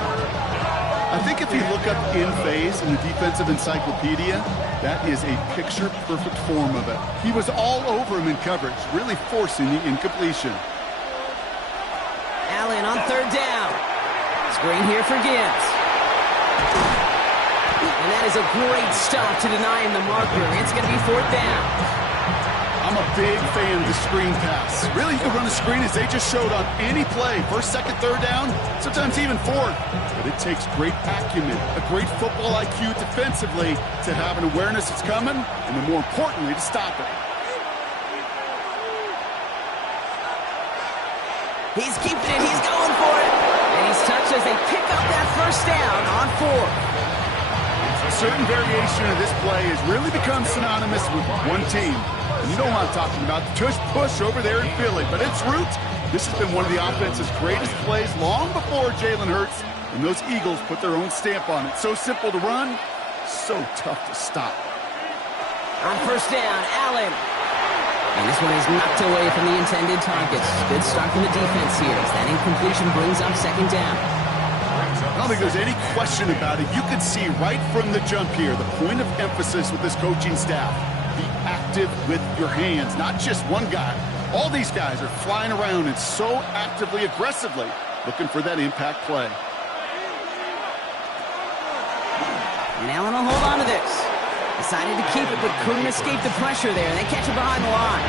I think if you look up in phase in the defensive encyclopedia, that is a picture-perfect form of it. He was all over him in coverage, really forcing the incompletion. Allen on 3rd down. Screen here for Gibbs. And that is a great stop to deny him the marker. It's going to be 4th down. I'm a big fan of the screen pass. Really, you can run a screen as they just showed on any play. 1st, 2nd, 3rd down, sometimes even 4th. But it takes great acumen, a great football IQ defensively to have an awareness it's coming, and then more importantly, to stop it. He's keeping it. He's going for it. And he's touched as they pick up that 1st down on 4th. A certain variation of this play has really become synonymous with one team. And you know what I'm talking about, the tush push over there in Philly. But its roots, this has been one of the offense's greatest plays long before Jalen Hurts and those Eagles put their own stamp on it. So simple to run, so tough to stop. On 1st down, Allen. And this one is knocked away from the intended targets. Good start from the defense here as that incompletion brings up 2nd down. I don't think there's any question about it. You could see right from the jump here, the point of emphasis with this coaching staff. Be active with your hands, not just one guy. All these guys are flying around and so actively, aggressively looking for that impact play. And Allen will hold on to this. Decided to keep it, but couldn't escape the pressure there. They catch it behind the line.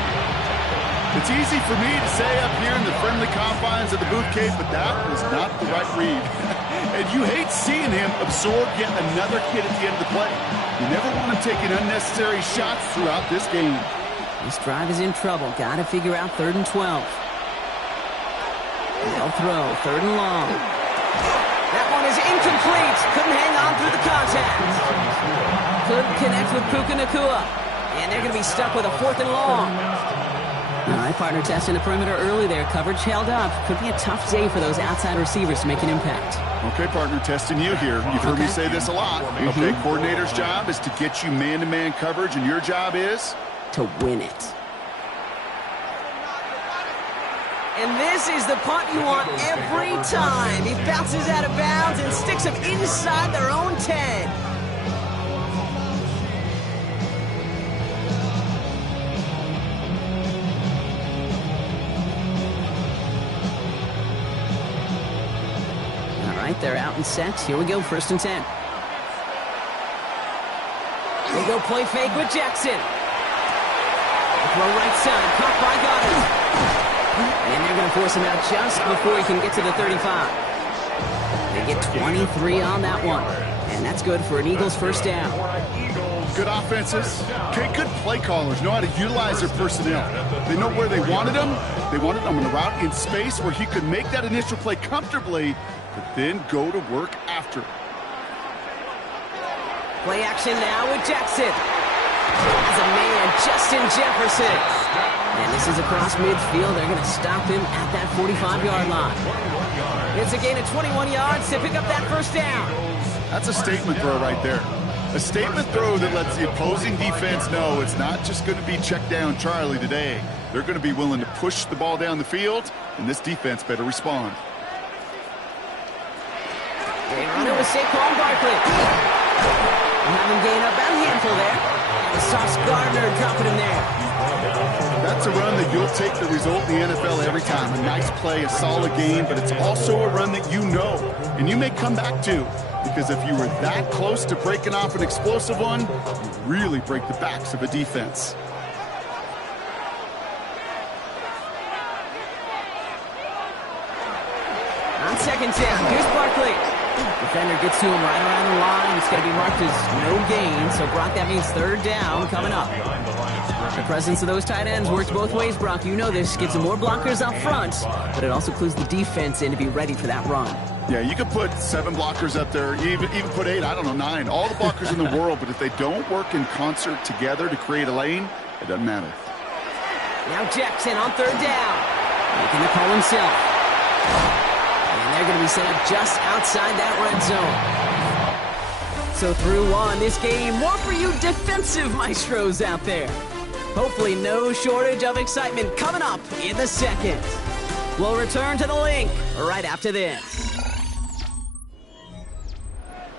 It's easy for me to say up here in the friendly confines of the boot cave, but that was not the right read. And you hate seeing him absorb yet another hit at the end of the play. You never want him taking unnecessary shots throughout this game. This drive is in trouble. Got to figure out 3rd and 12. They'll throw 3rd and long. That one is incomplete. Couldn't hang on through the contact. Couldn't connect with Puka Nacua. And they're going to be stuck with a 4th and long. All right, partner testing the perimeter early there. Coverage held up. Could be a tough day for those outside receivers to make an impact. Okay, partner, testing you here. You've heard me say this a lot. Okay, coordinator's job is to get you man-to-man coverage, and your job is? To win it. And this is the punt you want every time. He bounces out of bounds and sticks them inside their own 10. They're out and set. Here we go, 1st and 10. They go play fake with Jackson. Throw right side, caught by Goddard. And they're going to force him out just before he can get to the 35. They get 23 on that one. And that's good for an Eagles 1st down. Good offenses. Okay, good play callers know how to utilize their personnel. They know where they wanted him. They wanted him on a route in space where he could make that initial play comfortably, but then go to work after. Play action now with Jackson. As a man, Justin Jefferson. And this is across midfield. They're going to stop him at that 45-yard line. It's a gain of 21 yards to pick up that 1st down. That's a statement throw right there. A statement throw that lets the opposing defense know it's not just going to be check down Charlie today. They're going to be willing to push the ball down the field, and this defense better respond. They run it with Saquon Barkley. Having gained up that handful there. And Sauce Gardner dropping him there. That's a run that you'll take the result in the NFL every time. A nice play, a solid game, but it's also a run that you know, and you may come back to. Because if you were that close to breaking off an explosive one, you really break the backs of a defense. On 2nd down, here's Barkley. Defender gets to him right around the line. It's going to be marked as no gain. So, Brock, that means 3rd down coming up. The presence of those tight ends works both ways, Brock. You know this. Gives them more blockers up front, but it also clues the defense in to be ready for that run. Yeah, you could put 7 blockers up there, even put 8, I don't know, 9. All the blockers in the world, but if they don't work in concert together to create a lane, it doesn't matter. Now Jackson on 3rd down. Making the call himself. And they're going to be set up just outside that red zone. So through one, this game, more for you defensive maestros out there. Hopefully no shortage of excitement coming up in the 2nd. We'll return to the link right after this.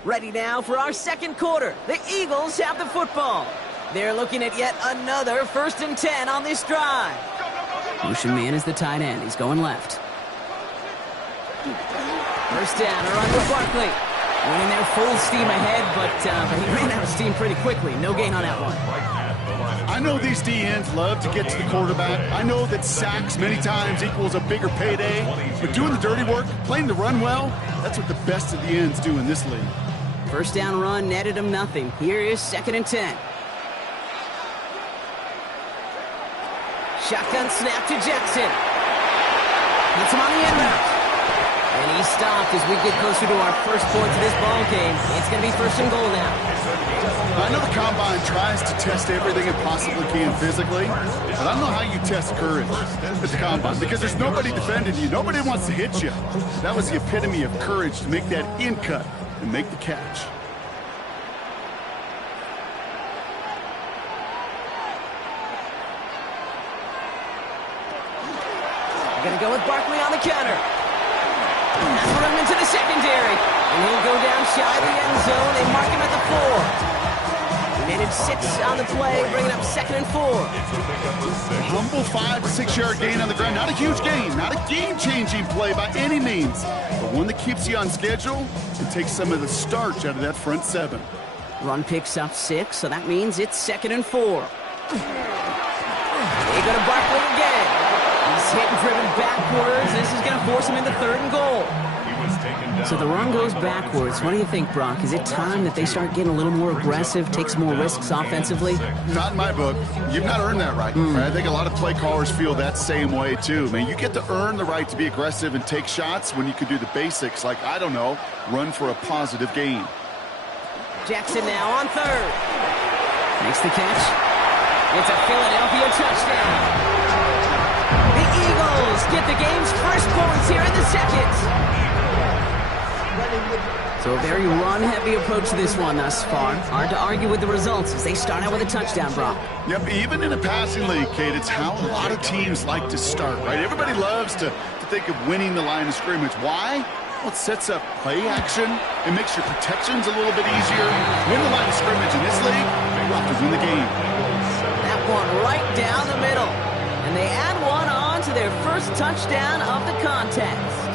Ready now for our 2nd quarter. The Eagles have the football. They're looking at yet another 1st and 10 on this drive. Motion man is the tight end. He's going left. 1st down, a run with Barkley. Winning there full steam ahead, but he ran out of steam pretty quickly. No gain on that one. I know these D-ends love to get to the quarterback. I know that sacks many times equals a bigger payday. But doing the dirty work, playing the run well, that's what the best of the ends do in this league. 1st down run netted him nothing. Here is 2nd and 10. Shotgun snap to Jackson. Puts him on the end route. And he stopped as we get closer to our first points of this ball game. It's going to be 1st and goal now. I know the Combine tries to test everything it possibly can physically, but I don't know how you test courage at the Combine because there's nobody defending you. Nobody wants to hit you. That was the epitome of courage to make that in cut and make the catch. We're going to go with Barkley on the counter. That's run into the secondary. And he'll go down shy of the end zone. They mark him at the 4. He made it 6 on the play, bringing up 2nd and 4. A humble 5 to 6 yard gain on the ground. Not a huge gain, not a game-changing play by any means, but one that keeps you on schedule and takes some of the starch out of that front 7. Run picks up 6, so that means it's 2nd and 4. They go to Barkley again. He's hit and driven backwards. This is going to force him into 3rd and goal. So the run goes backwards. What do you think, Brock? Is it time that they start getting a little more aggressive, take some more risks offensively? Not in my book. You've not earned that right. I think a lot of play callers feel that same way, too. Man, you get to earn the right to be aggressive and take shots when you can do the basics, like, I don't know, run for a positive gain. Jackson now on 3rd. Makes the catch. It's a Philadelphia touchdown. The Eagles get the game's first points here in the 2nd. So a very run-heavy approach to this one thus far. Hard to argue with the results as they start out with a touchdown, Brock. Yep, even in a passing league, Kate, it's how a lot of teams like to start, right? Everybody loves to think of winning the line of scrimmage. Why? Well, it sets up play action. It makes your protections a little bit easier. Win the line of scrimmage in this league, you have to win the game. That one right down the middle. And they add one on to their first touchdown of the contest.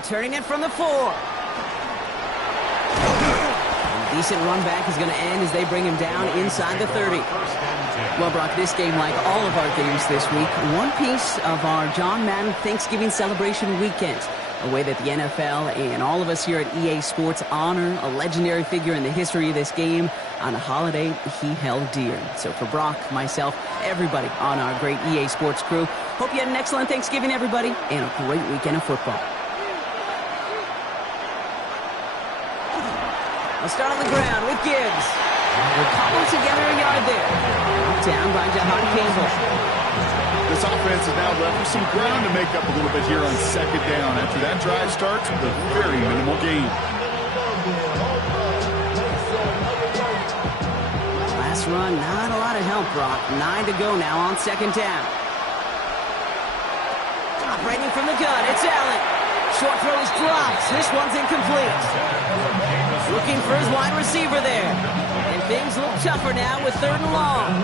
Returning it from the 4. Decent run back is going to end as they bring him down inside the 30. Well, Brock, this game, like all of our games this week, one piece of our John Madden Thanksgiving celebration weekend. A way that the NFL and all of us here at EA Sports honor a legendary figure in the history of this game on a holiday he held dear. So for Brock, myself, everybody on our great EA Sports crew, hope you had an excellent Thanksgiving, everybody, and a great weekend of football. I'll start on the ground with Gibbs. We'll cobble together a yard there. Down by Jahan Campbell. This offense is now left with some ground to make up a little bit here on second down after that drive starts with a very minimal gain. Last run, not a lot of help, Brock. 9 to go now on second down. Operating from the gun, it's Allen. Short throw is dropped. This one's incomplete. Looking for his wide receiver there. And things look tougher now with 3rd and long.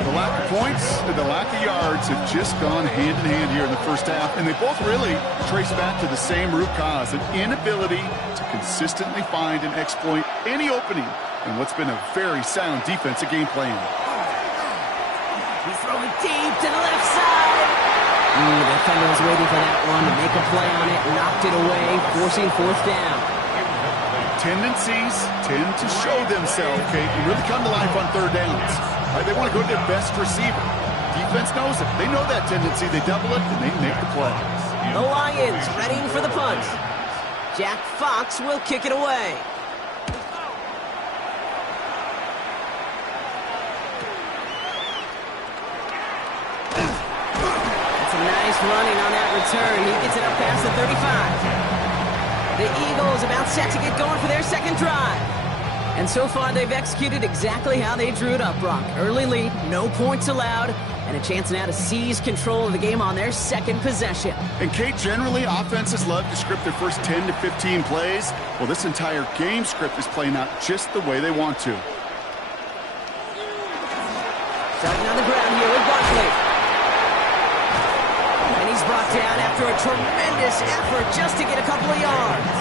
The lack of points and the lack of yards have just gone hand in hand here in the first half, and they both really trace back to the same root cause, an inability to consistently find and exploit any opening in what's been a very sound defensive game plan. He's throwing deep to the left side. The defender was waiting for that one to make a play on it, knocked it away, forcing 4th down. Tendencies tend to show themselves, Kate, and really come to life on 3rd downs. Right, they want to go to their best receiver. Defense knows it. They know that tendency. They double it, and they make the play. The Lions ready for the punt. Jack Fox will kick it away. That's a nice running on that return. He gets it up past the 35. The Eagles about set to get going for their second drive. And so far, they've executed exactly how they drew it up, Brock. Early lead, no points allowed, and a chance now to seize control of the game on their second possession. And, Kate, generally, offenses love to script their first 10 to 15 plays. Well, this entire game script is playing out just the way they want to. Starting on the ground here with Barkley. And he's brought down after a tremendous effort just to get a couple of yards.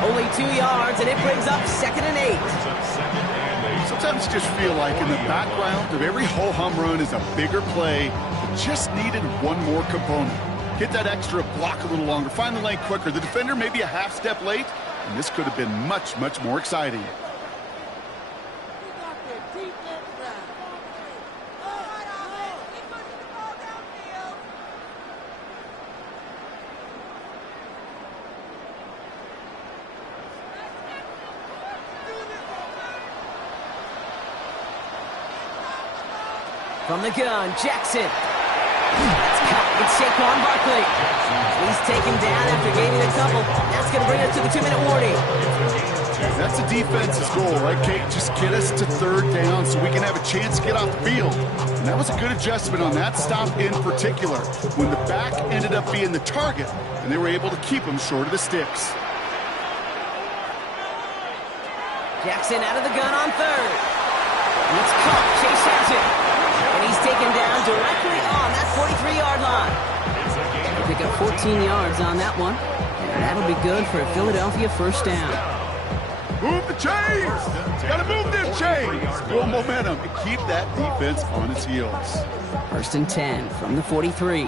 Only 2 yards, and it brings up 2nd and 8. Sometimes you just feel like in the background of every ho-hum run is a bigger play that just needed one more component. Hit that extra block a little longer, find the lane quicker. The defender may be a half step late, and this could have been much, much more exciting. From the gun, Jackson. That's caught. It's Saquon Barkley. He's taken down after gaining a couple. That's going to bring us to the 2-minute warning. That's a defense's goal, right, Kate? Just get us to 3rd down so we can have a chance to get off the field. And that was a good adjustment on that stop in particular, when the back ended up being the target, and they were able to keep him short of the sticks. Jackson out of the gun on 3rd. And it's caught. Chase has it. And he's taken down directly on that 43-yard line. They pick up 14 yards on that one. And that'll be good for a Philadelphia first down. Move the chains! Gotta move them chains! Build momentum and keep that defense on its heels. 1st and 10 from the 43.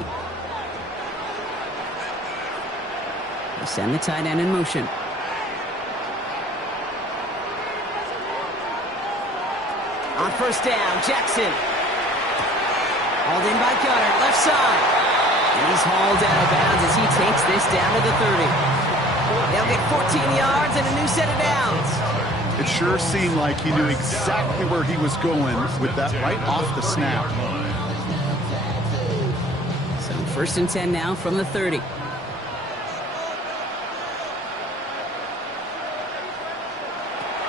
They send the tight end in motion. On 1st down, Jackson. Hauled in by Gunner, left side. And he's hauled out of bounds as he takes this down to the 30. They'll get 14 yards and a new set of downs. It sure seemed like he knew exactly where he was going with that right off the snap. So 1st and 10 now from the 30.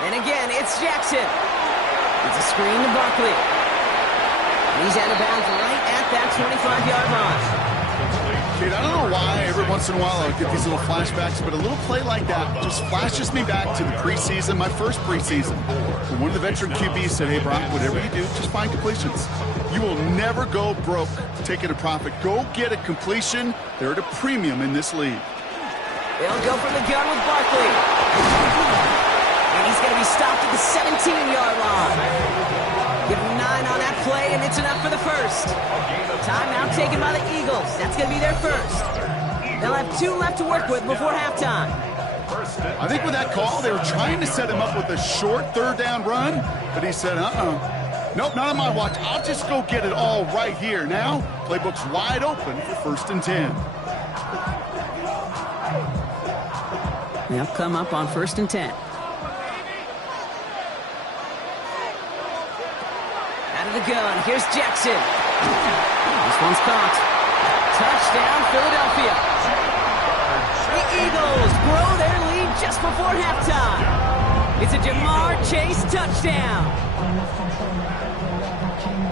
And again, it's Jackson. It's a screen to Barkley. And he's out of bounds right at that 25-yard line. Kate, I don't know why every once in a while I get these little flashbacks, but a little play like that just flashes me back to the preseason, my first preseason. When one of the veteran QBs said, hey, Brock, whatever you do, just find completions. You will never go broke taking a profit. Go get a completion. They're at a premium in this league. They'll go from the gun with Barkley. And he's going to be stopped at the 17-yard line. Give him 9 on that play, and it's enough for the first. Timeout taken by the Eagles. That's going to be their first. They'll have 2 left to work with before halftime. I think with that call, they were trying to set him up with a short third-down run, but he said, nope, not on my watch. I'll just go get it all right here. Now, playbook's wide open for 1st and 10. They'll come up on 1st and 10. Out of the gun, here's Jackson. This one's caught. Touchdown, Philadelphia. The Eagles grow their lead just before halftime. It's a Jamar Chase touchdown.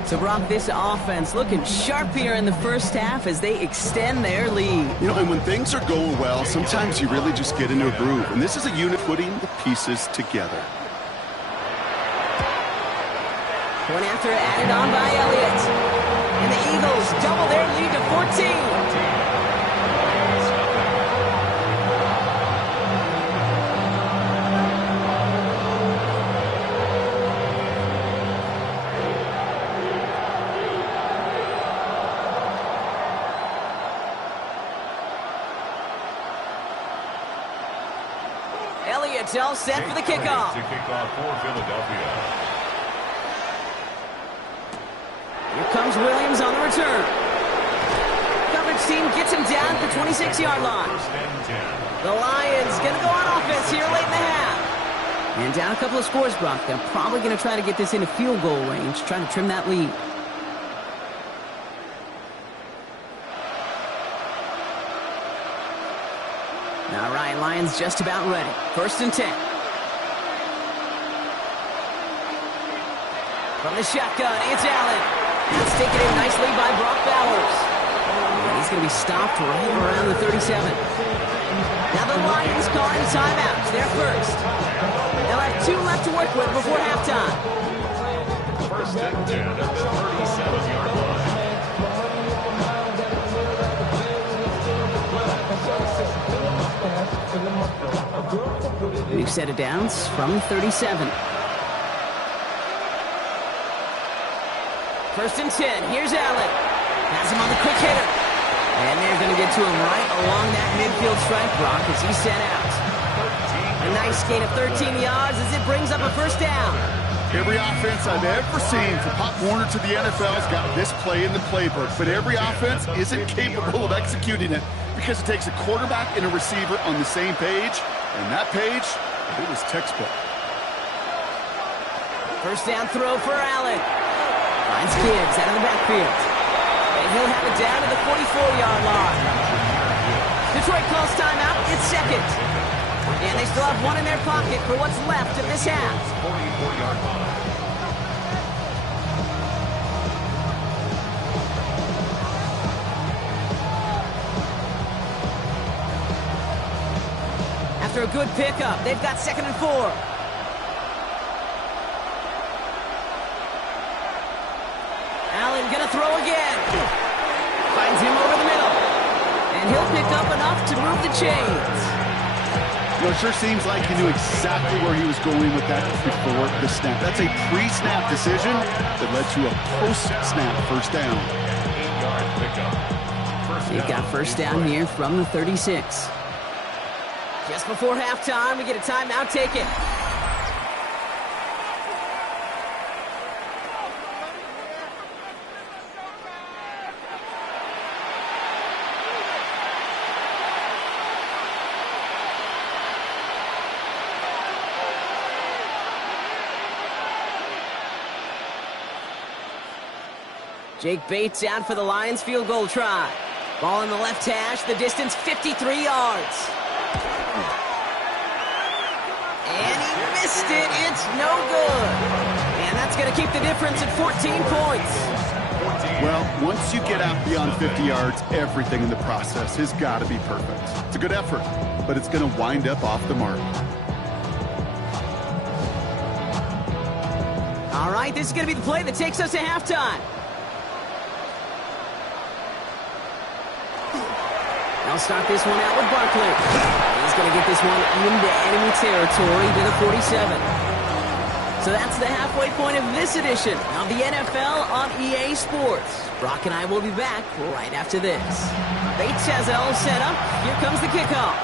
So, Brock, this offense looking sharp here in the first half as they extend their lead. You know, and when things are going well, sometimes you really just get into a groove. And this is a unit putting the pieces together. Point after added on by Elliott. And the Eagles double their lead to 14. Elliott's all set for the kickoff. To kick off for Philadelphia. Here comes Williams on the return. Coverage team gets him down at the 26-yard line. The Lions going to go on offense here late in the half. And down a couple of scores, Brock. They're probably going to try to get this into field goal range, trying to trim that lead. All right, Lions just about ready. 1st and 10. From the shotgun, it's Allen. That's taken in nicely by Brock Bowers. And he's going to be stopped right around the 37. Now the Lions calling timeouts. They're first. They'll have 2 left to work with before halftime. 1st and 10 at the 37-yard line. We've set it down from 37. 1st and 10. Here's Allen. Has him on the quick hitter. And they're going to get to him right along that midfield strike, Brock, as he's sent out. A nice gain of 13 yards as it brings up a 1st down. Every offense I've ever seen from Pop Warner to the NFL has got this play in the playbook, but every offense isn't capable of executing it because it takes a quarterback and a receiver on the same page, and that page, it was textbook. 1st down throw for Allen. Finds Gibbs out of the backfield. And he'll have it down to the 44-yard line. Detroit calls timeout. It's 2nd. And they still have 1 in their pocket for what's left of this half. 44-yard line. After a good pickup, they've got 2nd and 4. Allen gonna throw again. Finds him over the middle. And he'll pick up enough to move the chains. You know, it sure seems like he knew exactly where he was going with that before the snap. That's a pre-snap decision that led to a post-snap 1st down. 8-yard pickup. They've got 1st down here from the 36. Just before halftime, we get a timeout taken. Jake Bates out for the Lions field goal try. Ball in the left hash, the distance 53 yards. And he missed it. It's no good. And that's going to keep the difference at 14 points. Well, once you get out beyond 50 yards, everything in the process has got to be perfect. It's a good effort, but it's going to wind up off the mark. All right, this is going to be the play that takes us to halftime. They'll start this one out with Barkley. He's He's going to get this one into enemy territory to the 47. So that's the halfway point of this edition of the NFL on EA Sports. Brock and I will be back right after this. Bates has it all set up. Here comes the kickoff.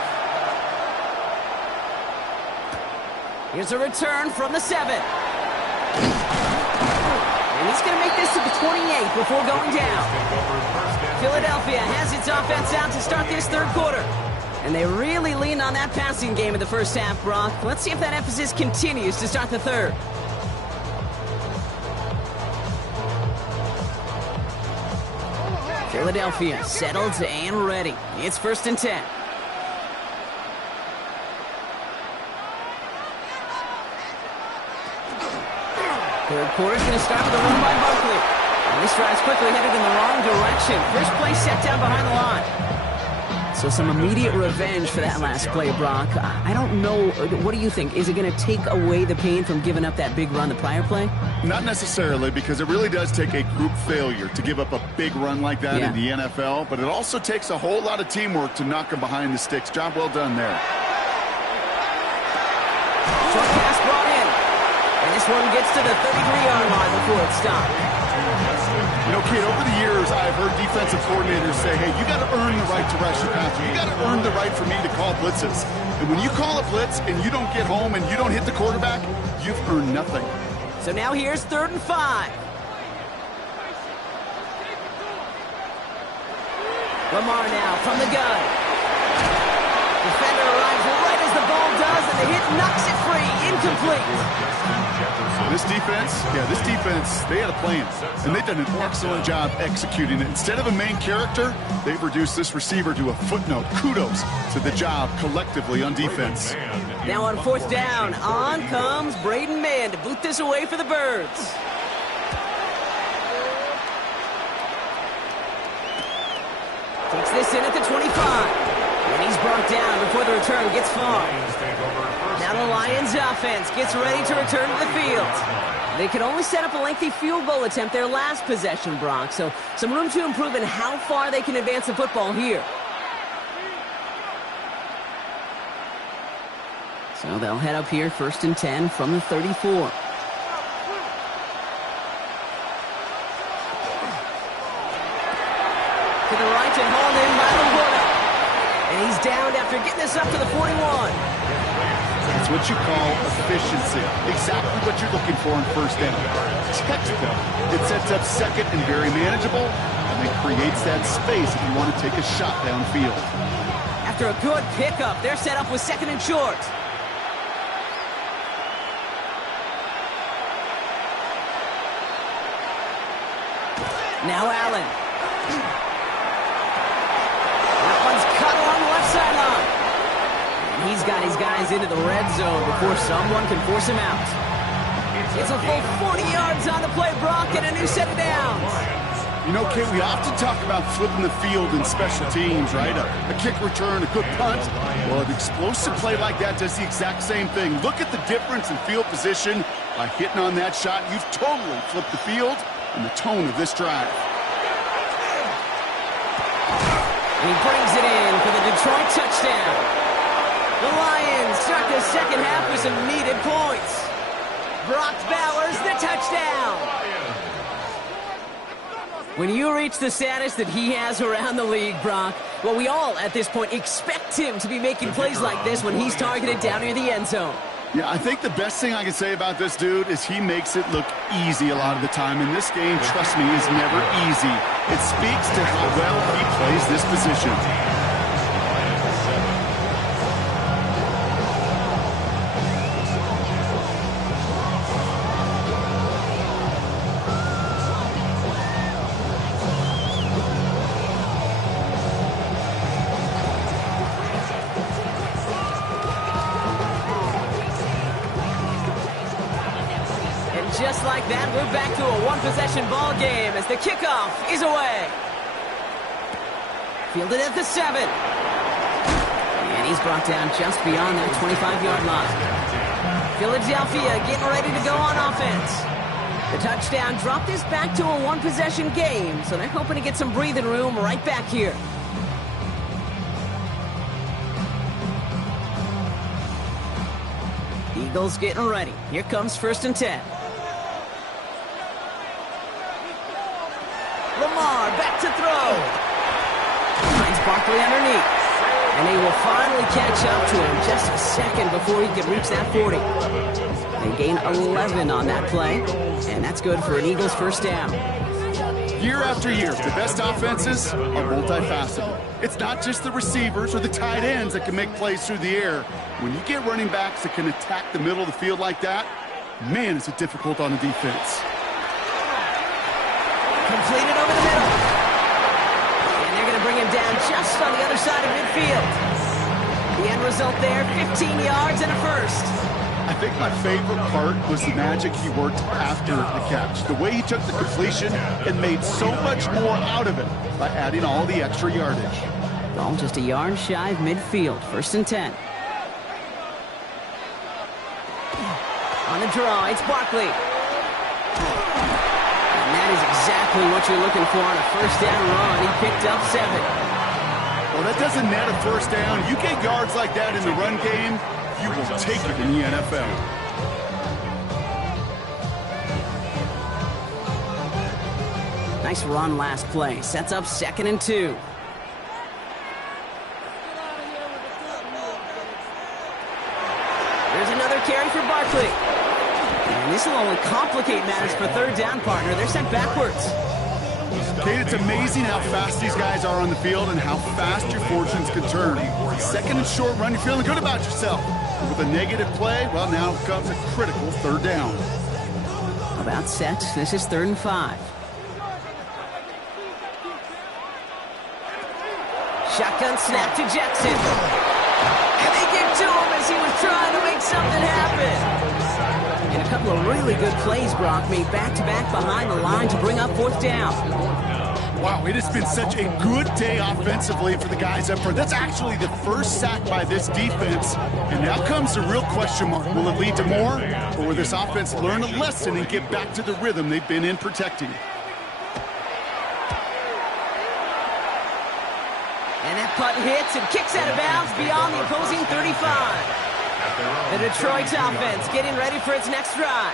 Here's a return from the 7. And he's going to make this to the 28 before going down. Philadelphia has its offense out to start this third quarter. And they really leaned on that passing game in the first half, Brock. Let's see if that emphasis continues to start the third. Philadelphia settled and ready. It's 1st and 10. Third quarter's going to start with a run by Barkley. And this drive's quickly headed in the wrong direction. First play set down behind the line. So some immediate revenge for that last play, Brock. I don't know. What do you think? Is it going to take away the pain from giving up that big run the prior play? Not necessarily, because it really does take a group failure to give up a big run like that in the NFL. But it also takes a whole lot of teamwork to knock them behind the sticks. Job well done there. Short pass brought in. And this one gets to the 33-yard line before it's stopped. You know, Kate, over the years, I've heard defensive coordinators say, hey, you got to earn the right to rush your passer. You got to earn the right for me to call blitzes. And when you call a blitz and you don't get home and you don't hit the quarterback, you've earned nothing. So now here's 3rd and 5. Lamar now from the gun. Defender arrives right as the ball does, and the hit knocks it free. Incomplete. This defense, they had a plan, and they've done an excellent job executing it. Instead of a main character, they've reduced this receiver to a footnote. Kudos to the job collectively on defense. Now on 4th down, on comes Braden Mann to boot this away for the Birds. Takes this in at the 25. And he's brought down before the return gets far. Now the Lions offense gets ready to return to the field. They could only set up a lengthy field goal attempt their last possession, Brock. So some room to improve in how far they can advance the football here. So they'll head up here 1st and 10 from the 34. To the right and hauled in by LaPorta. And he's downed after getting this up to the 41. It's what you call efficiency. Exactly what you're looking for in 1st down. Textbook. It sets up 2nd and very manageable, and it creates that space if you want to take a shot downfield. After a good pickup, they're set up with 2nd and short. Now Allen. That one's cut along the left sideline. And he's got his guys into the red zone before someone can force him out. It's a full 40 yards on the play, Brock, and a new set of downs. You know, Kate, we often talk about flipping the field in special teams, right? A kick return, a good punt. Well, an explosive play like that does the exact same thing. Look at the difference in field position. By hitting on that shot, you've totally flipped the field and the tone of this drive. And he brings it in for the Detroit touchdown. The Lions start the second half with some needed points. Brock Bowers, the touchdown. When you reach the status that he has around the league, Brock, well, we all at this point expect him to be making plays like this when he's targeted down near the end zone. Yeah, I think the best thing I can say about this dude is he makes it look easy a lot of the time. And this game, trust me, is never easy. It speaks to how well he plays this position. Just like that, we're back to a one-possession ball game as the kickoff is away. Fielded at the 7. And he's brought down just beyond that 25-yard line. Philadelphia getting ready to go on offense. The touchdown dropped this back to a one-possession game, so they're hoping to get some breathing room right back here. Eagles getting ready. Here comes 1st and 10. Lamar back to throw. Finds Barkley underneath. And they will finally catch up to him just a second before he can reach that 40. They gain 11 on that play, and that's good for an Eagles first down. Year after year, the best offenses are multifaceted. It's not just the receivers or the tight ends that can make plays through the air. When you get running backs that can attack the middle of the field like that, man, is it difficult on the defense. Completed over the middle. And they're going to bring him down just on the other side of midfield. The end result there, 15 yards and a first. I think my favorite part was the magic he worked after the catch. The way he took the completion and made so much more out of it by adding all the extra yardage. Ball just a yard shy of midfield. 1st and 10. On the draw, it's Barkley. And that is exactly what you're looking for on a first down run. He picked up 7. Well, that doesn't net a first down. You get yards like that in the run game, you will take it in the NFL. Nice run last play. Sets up 2nd and 2. There's another carry for Barkley. And this will only complicate matters for 3rd down, partner. They're sent backwards. Kate, it's amazing how fast these guys are on the field and how fast your fortunes can turn. 2nd and short run, you're feeling good about yourself. With a negative play, well, now comes a critical 3rd down. About set. This is 3rd and 5. Shotgun snap to Jackson. And they get to him as he was trying to make something happen. And a couple of really good plays, Brock, made back-to-back behind the line to bring up 4th down. Wow, it has been such a good day offensively for the guys up front. That's actually the first sack by this defense. And now comes the real question mark. Will it lead to more? Or will this offense learn a lesson and get back to the rhythm they've been in protecting? And that punt hits and kicks out of bounds beyond the opposing 35. The Detroit offense getting ready for its next drive.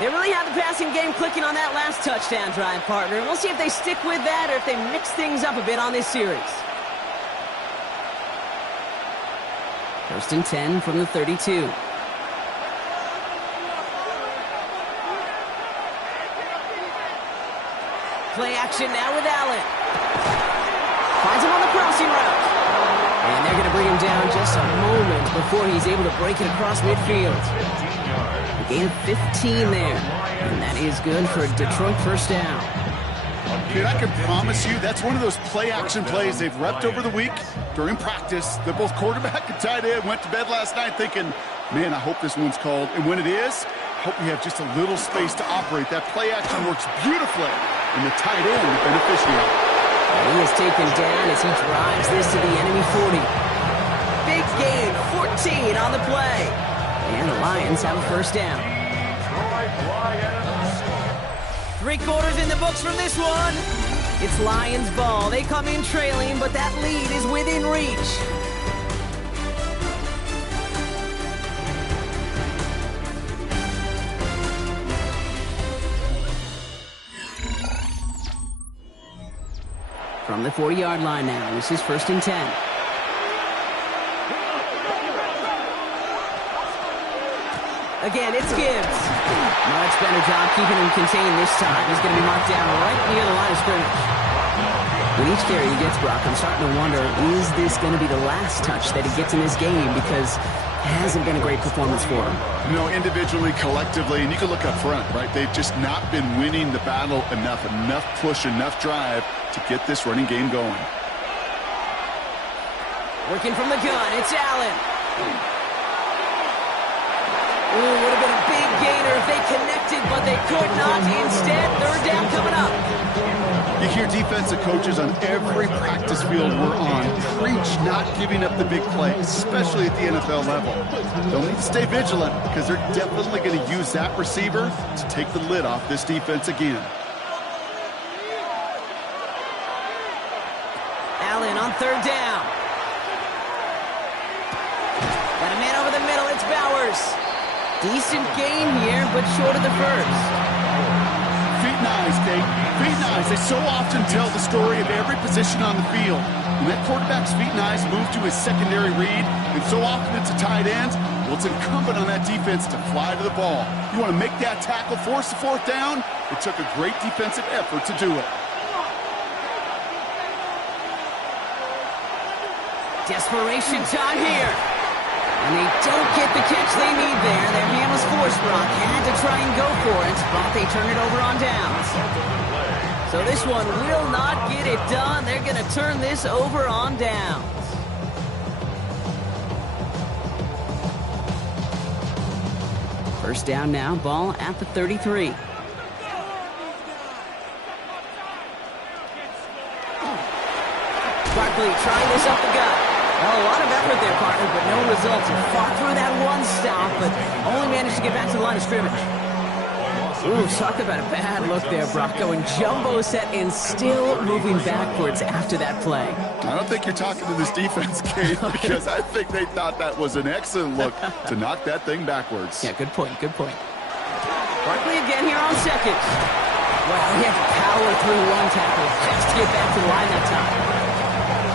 They really have the passing game clicking on that last touchdown drive, partner. We'll see if they stick with that or if they mix things up a bit on this series. 1st and 10 from the 32. Play action now with Allen. Finds him on the crossing route. And they're going to bring him down just a moment before he's able to break it across midfield. A gain of 15 there. And that is good for a Detroit first down. Dude, I can promise you that's one of those play-action plays they've repped over the week during practice. That both quarterback and tight end went to bed last night thinking, man, I hope this one's called. And when it is, I hope we have just a little space to operate. That play-action works beautifully, and the tight end the beneficiary. He is taken down as he drives this to the enemy 40. Big gain, 14 on the play. And the Lions have a first down. 3/4 in the books from this one. It's Lions ball. They come in trailing, but that lead is within reach. From the 40-yard line now, this is 1st and 10. Again, it's Gibbs. Much better job keeping him contained this time. He's going to be marked down right near the line of scrimmage. With each carry he gets, Brock, I'm starting to wonder, is this going to be the last touch that he gets in this game? Because it hasn't been a great performance for him. You know, individually, collectively, and you can look up front, right? They've just not been winning the battle enough push, enough drive to get this running game going. Working from the gun, it's Allen. Ooh, would have been a big gainer if they connected, but they could not. Instead, 3rd down coming up. You hear defensive coaches on every practice field we're on preach not giving up the big plays, especially at the NFL level. They'll need to stay vigilant because they're definitely going to use that receiver to take the lid off this defense again. Allen on 3rd down. Got a man over the middle, it's Bowers. Decent gain here, but short of the first. Feet and eyes, Kate. Feet and eyes. They so often tell the story of every position on the field. When that quarterback's feet and eyes move to his secondary read, and so often it's a tight end, well, it's incumbent on that defense to fly to the ball. You want to make that tackle, force the fourth down? It took a great defensive effort to do it. Desperation time here. And they don't get the catch they need there. Their hand was forced, Brock. Had to try and go for it, but they turn it over on downs. So this one will not get it done. They're going to turn this over on downs. First down now, ball at the 33. Barkley trying this up the gut. Well, a lot of effort there, partner, but no results. He fought through that one stop, but only managed to get back to the line of scrimmage. Ooh, talk about a bad look there, Brock. Going jumbo set and still moving backwards after that play. I don't think you're talking to this defense, Kate, because I think they thought that was an excellent look to knock that thing backwards. Yeah, good point, good point. Barkley again here on second. Well, he had to power through one tackle just to get back to the line that time.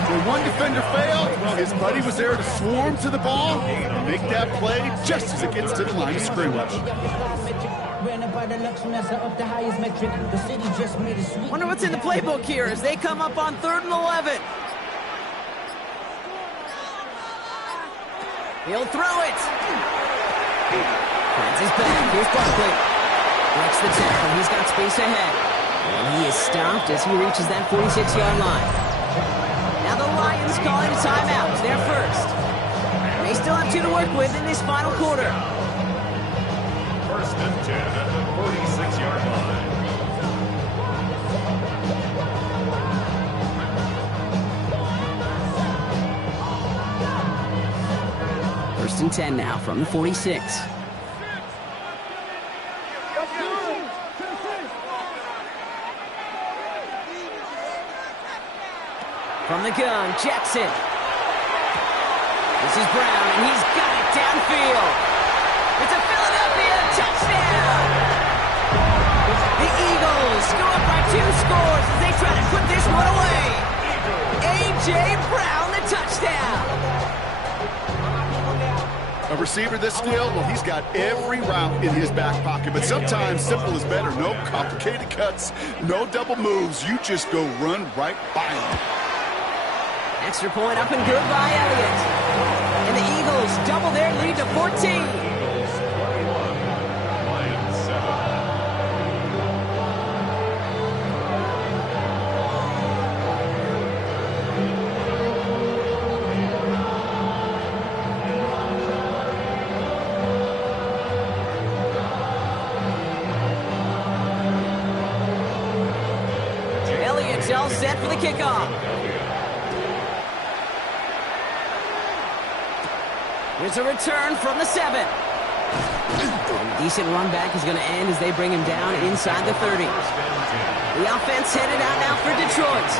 When one defender failed, his buddy was there to swarm to the ball and make that play just as it gets to the line of scrimmage. Wonder what's in the playbook here as they come up on 3rd and 11. He'll throw it. Finds his back. Here's Barkley. Breaks the tackle. He's got space ahead. And he is stopped as he reaches that 46-yard line. Now the Lions calling a timeout. They're first. They still have 2 to work with in this final quarter. 1st and 10 at the 46-yard line. 1st and 10 now from the 46. From the gun, Jackson. This is Brown, and he's got it downfield. It's a Philadelphia touchdown! The Eagles go up by 2 scores as they try to put this one away. A.J. Brown, the touchdown! A receiver this skilled, well, he's got every route in his back pocket, but sometimes simple is better. No complicated cuts, no double moves. You just go run right by him. Extra point up and good by Elliott. And the Eagles double their lead to 14. Eagles 21, Lions 7. Elliott's all set for the kickoff. Here's a return from the 7. Decent run back is going to end as they bring him down inside the 30. The offense headed out now for Detroit.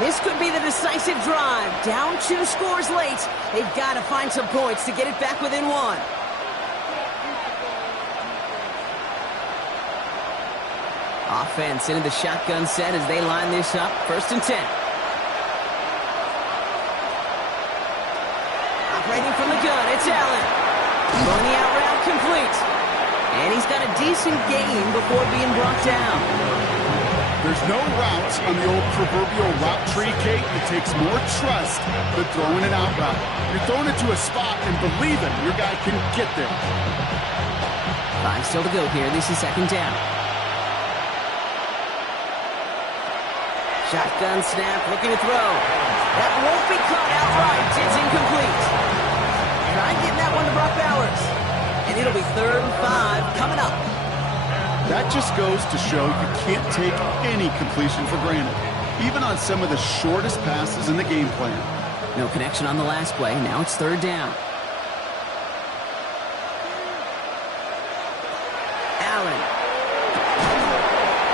This could be the decisive drive. Down 2 scores late. They've got to find some points to get it back within 1. Offense into the shotgun set as they line this up. 1st and 10. Operating from the gun, it's Allen. Throwing the out route complete. And he's got a decent gain before being brought down. There's no route on the old proverbial route tree, Kate. It takes more trust than throwing an out route. You're throwing it to a spot and believing your guy can get there. 5 still to go here. This is 2nd down. Shotgun snap, looking to throw. That won't be caught outright. It's incomplete. Try getting that one to Brock Bowers. And it'll be 3rd and 5 coming up. That just goes to show you can't take any completion for granted, even on some of the shortest passes in the game plan. No connection on the last play. Now it's 3rd down. Allen.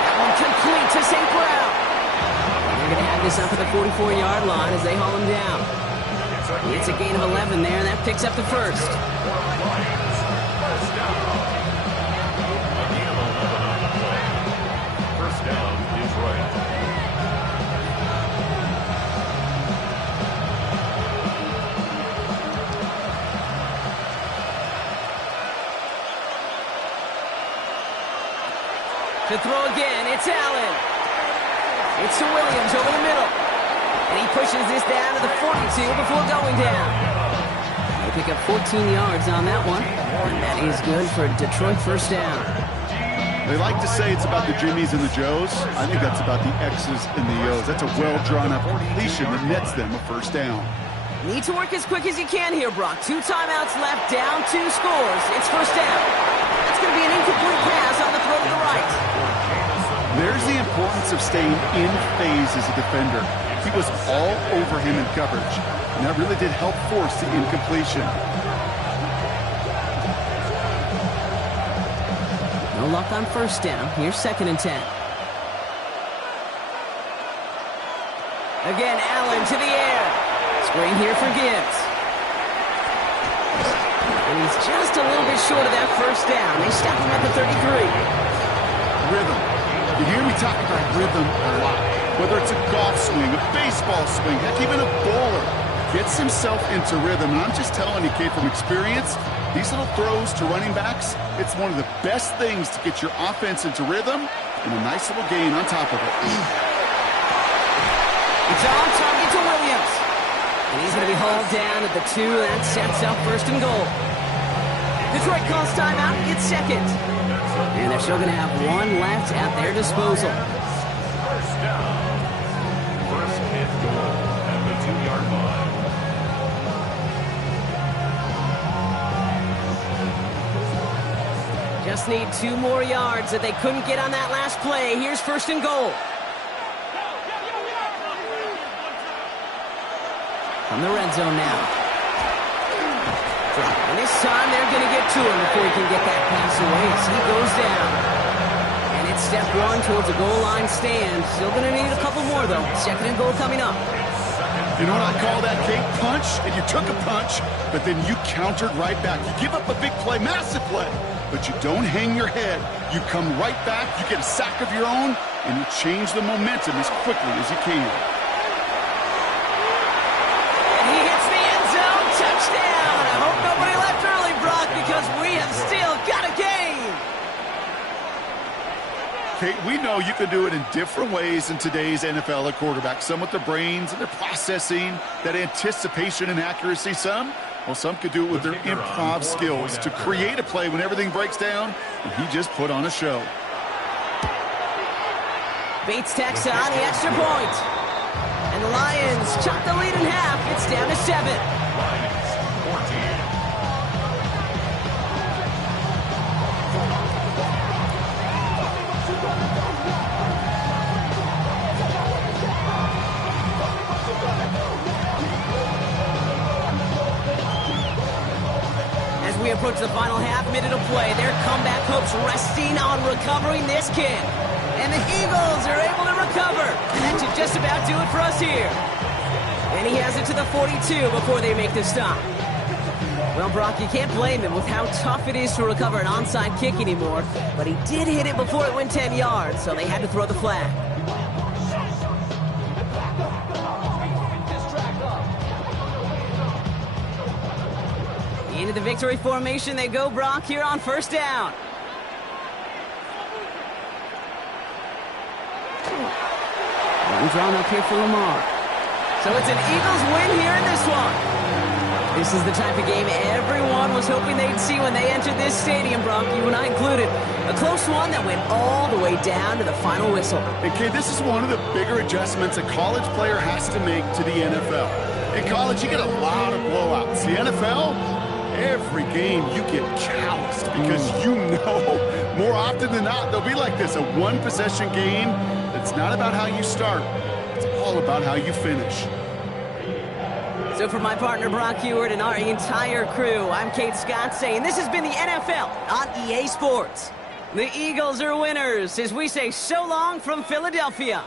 That one complete to St. Brown. They're going to have this up at the 44-yard line as they haul him down. It's a gain of 11 there, and that picks up the 1st. Lions, 1st down. To throw again, it's Allen. It's to Williams over the middle. And he pushes this down to the 42 before going down. They pick up 14 yards on that one. And that is good for a Detroit first down. They like to say it's about the Jimmies and the Joes. I think that's about the X's and the O's. That's a well-drawn-up completion that nets them a first down. Need to work as quick as you can here, Brock. 2 timeouts left, down 2 scores. It's first down. That's going to be an incomplete pass on the throw to the right. There's the importance of staying in phase as a defender. He was all over him in coverage, and that really did help force the incompletion. No luck on first down. Here's 2nd and 10. Again, Allen to the air. Screen here for Gibbs. And he's just a little bit short of that first down. They stop him at the 33. Rhythm. You hear me talk about rhythm a lot. Whether it's a golf swing, a baseball swing, heck, even a bowler gets himself into rhythm. And I'm just telling you, Kate, from experience, these little throws to running backs, it's one of the best things to get your offense into rhythm and a nice little gain on top of it. It's on target to Williams. And he's going to be hauled down at the 2. That sets up 1st and goal. Detroit calls timeout. It's 2nd. And they're still going to have 1 left at their disposal. First down. First and goal at the 2-yard line. Just need 2 more yards that they couldn't get on that last play. Here's 1st and goal. From the red zone now. And this time they're going to get to him before he can get that pass away as he goes down. And it's step 1 towards a goal line stand. Still going to need a couple more, though. 2nd and goal coming up. You know what I call that, Kate? Punch, and you took a punch, but then you countered right back. You give up a big play, massive play, but you don't hang your head. You come right back, you get a sack of your own, and you change the momentum as quickly as you can. He hits the end zone. Touchdown. I hope nobody left early, Brock, because we have still got a game. Kate, we know you can do it in different ways in today's NFL at quarterback. Some with their brains and their processing, that anticipation and accuracy. Some could do it with their improv skills to create a play when everything breaks down, and he just put on a show. Bates tacks on the extra point. And the Lions chop the lead in half. It's down to 7. Lions, 14. As we approach the final half-minute of play, their comeback hopes resting on recovering this kick. And the Eagles are able to recover. And that should just about do it for us here. And he has it to the 42 before they make the stop. Well, Brock, you can't blame him with how tough it is to recover an onside kick anymore. But he did hit it before it went 10 yards, so they had to throw the flag. Into the victory formation they go, Brock, here on first down. One drawn up here for Lamar. So it's an Eagles win here in this one. This is the type of game everyone was hoping they'd see when they entered this stadium, Brock, you and I included. A close one that went all the way down to the final whistle. And Kate, this is one of the bigger adjustments a college player has to make to the NFL. In college, you get a lot of blowouts. The NFL, every game you get calloused because you know more often than not they'll be like this, a one-possession game. It's not about how you start. It's all about how you finish. So for my partner Brock Ewart and our entire crew, I'm Kate Scott saying this has been the NFL on EA Sports. The Eagles are winners as we say so long from Philadelphia.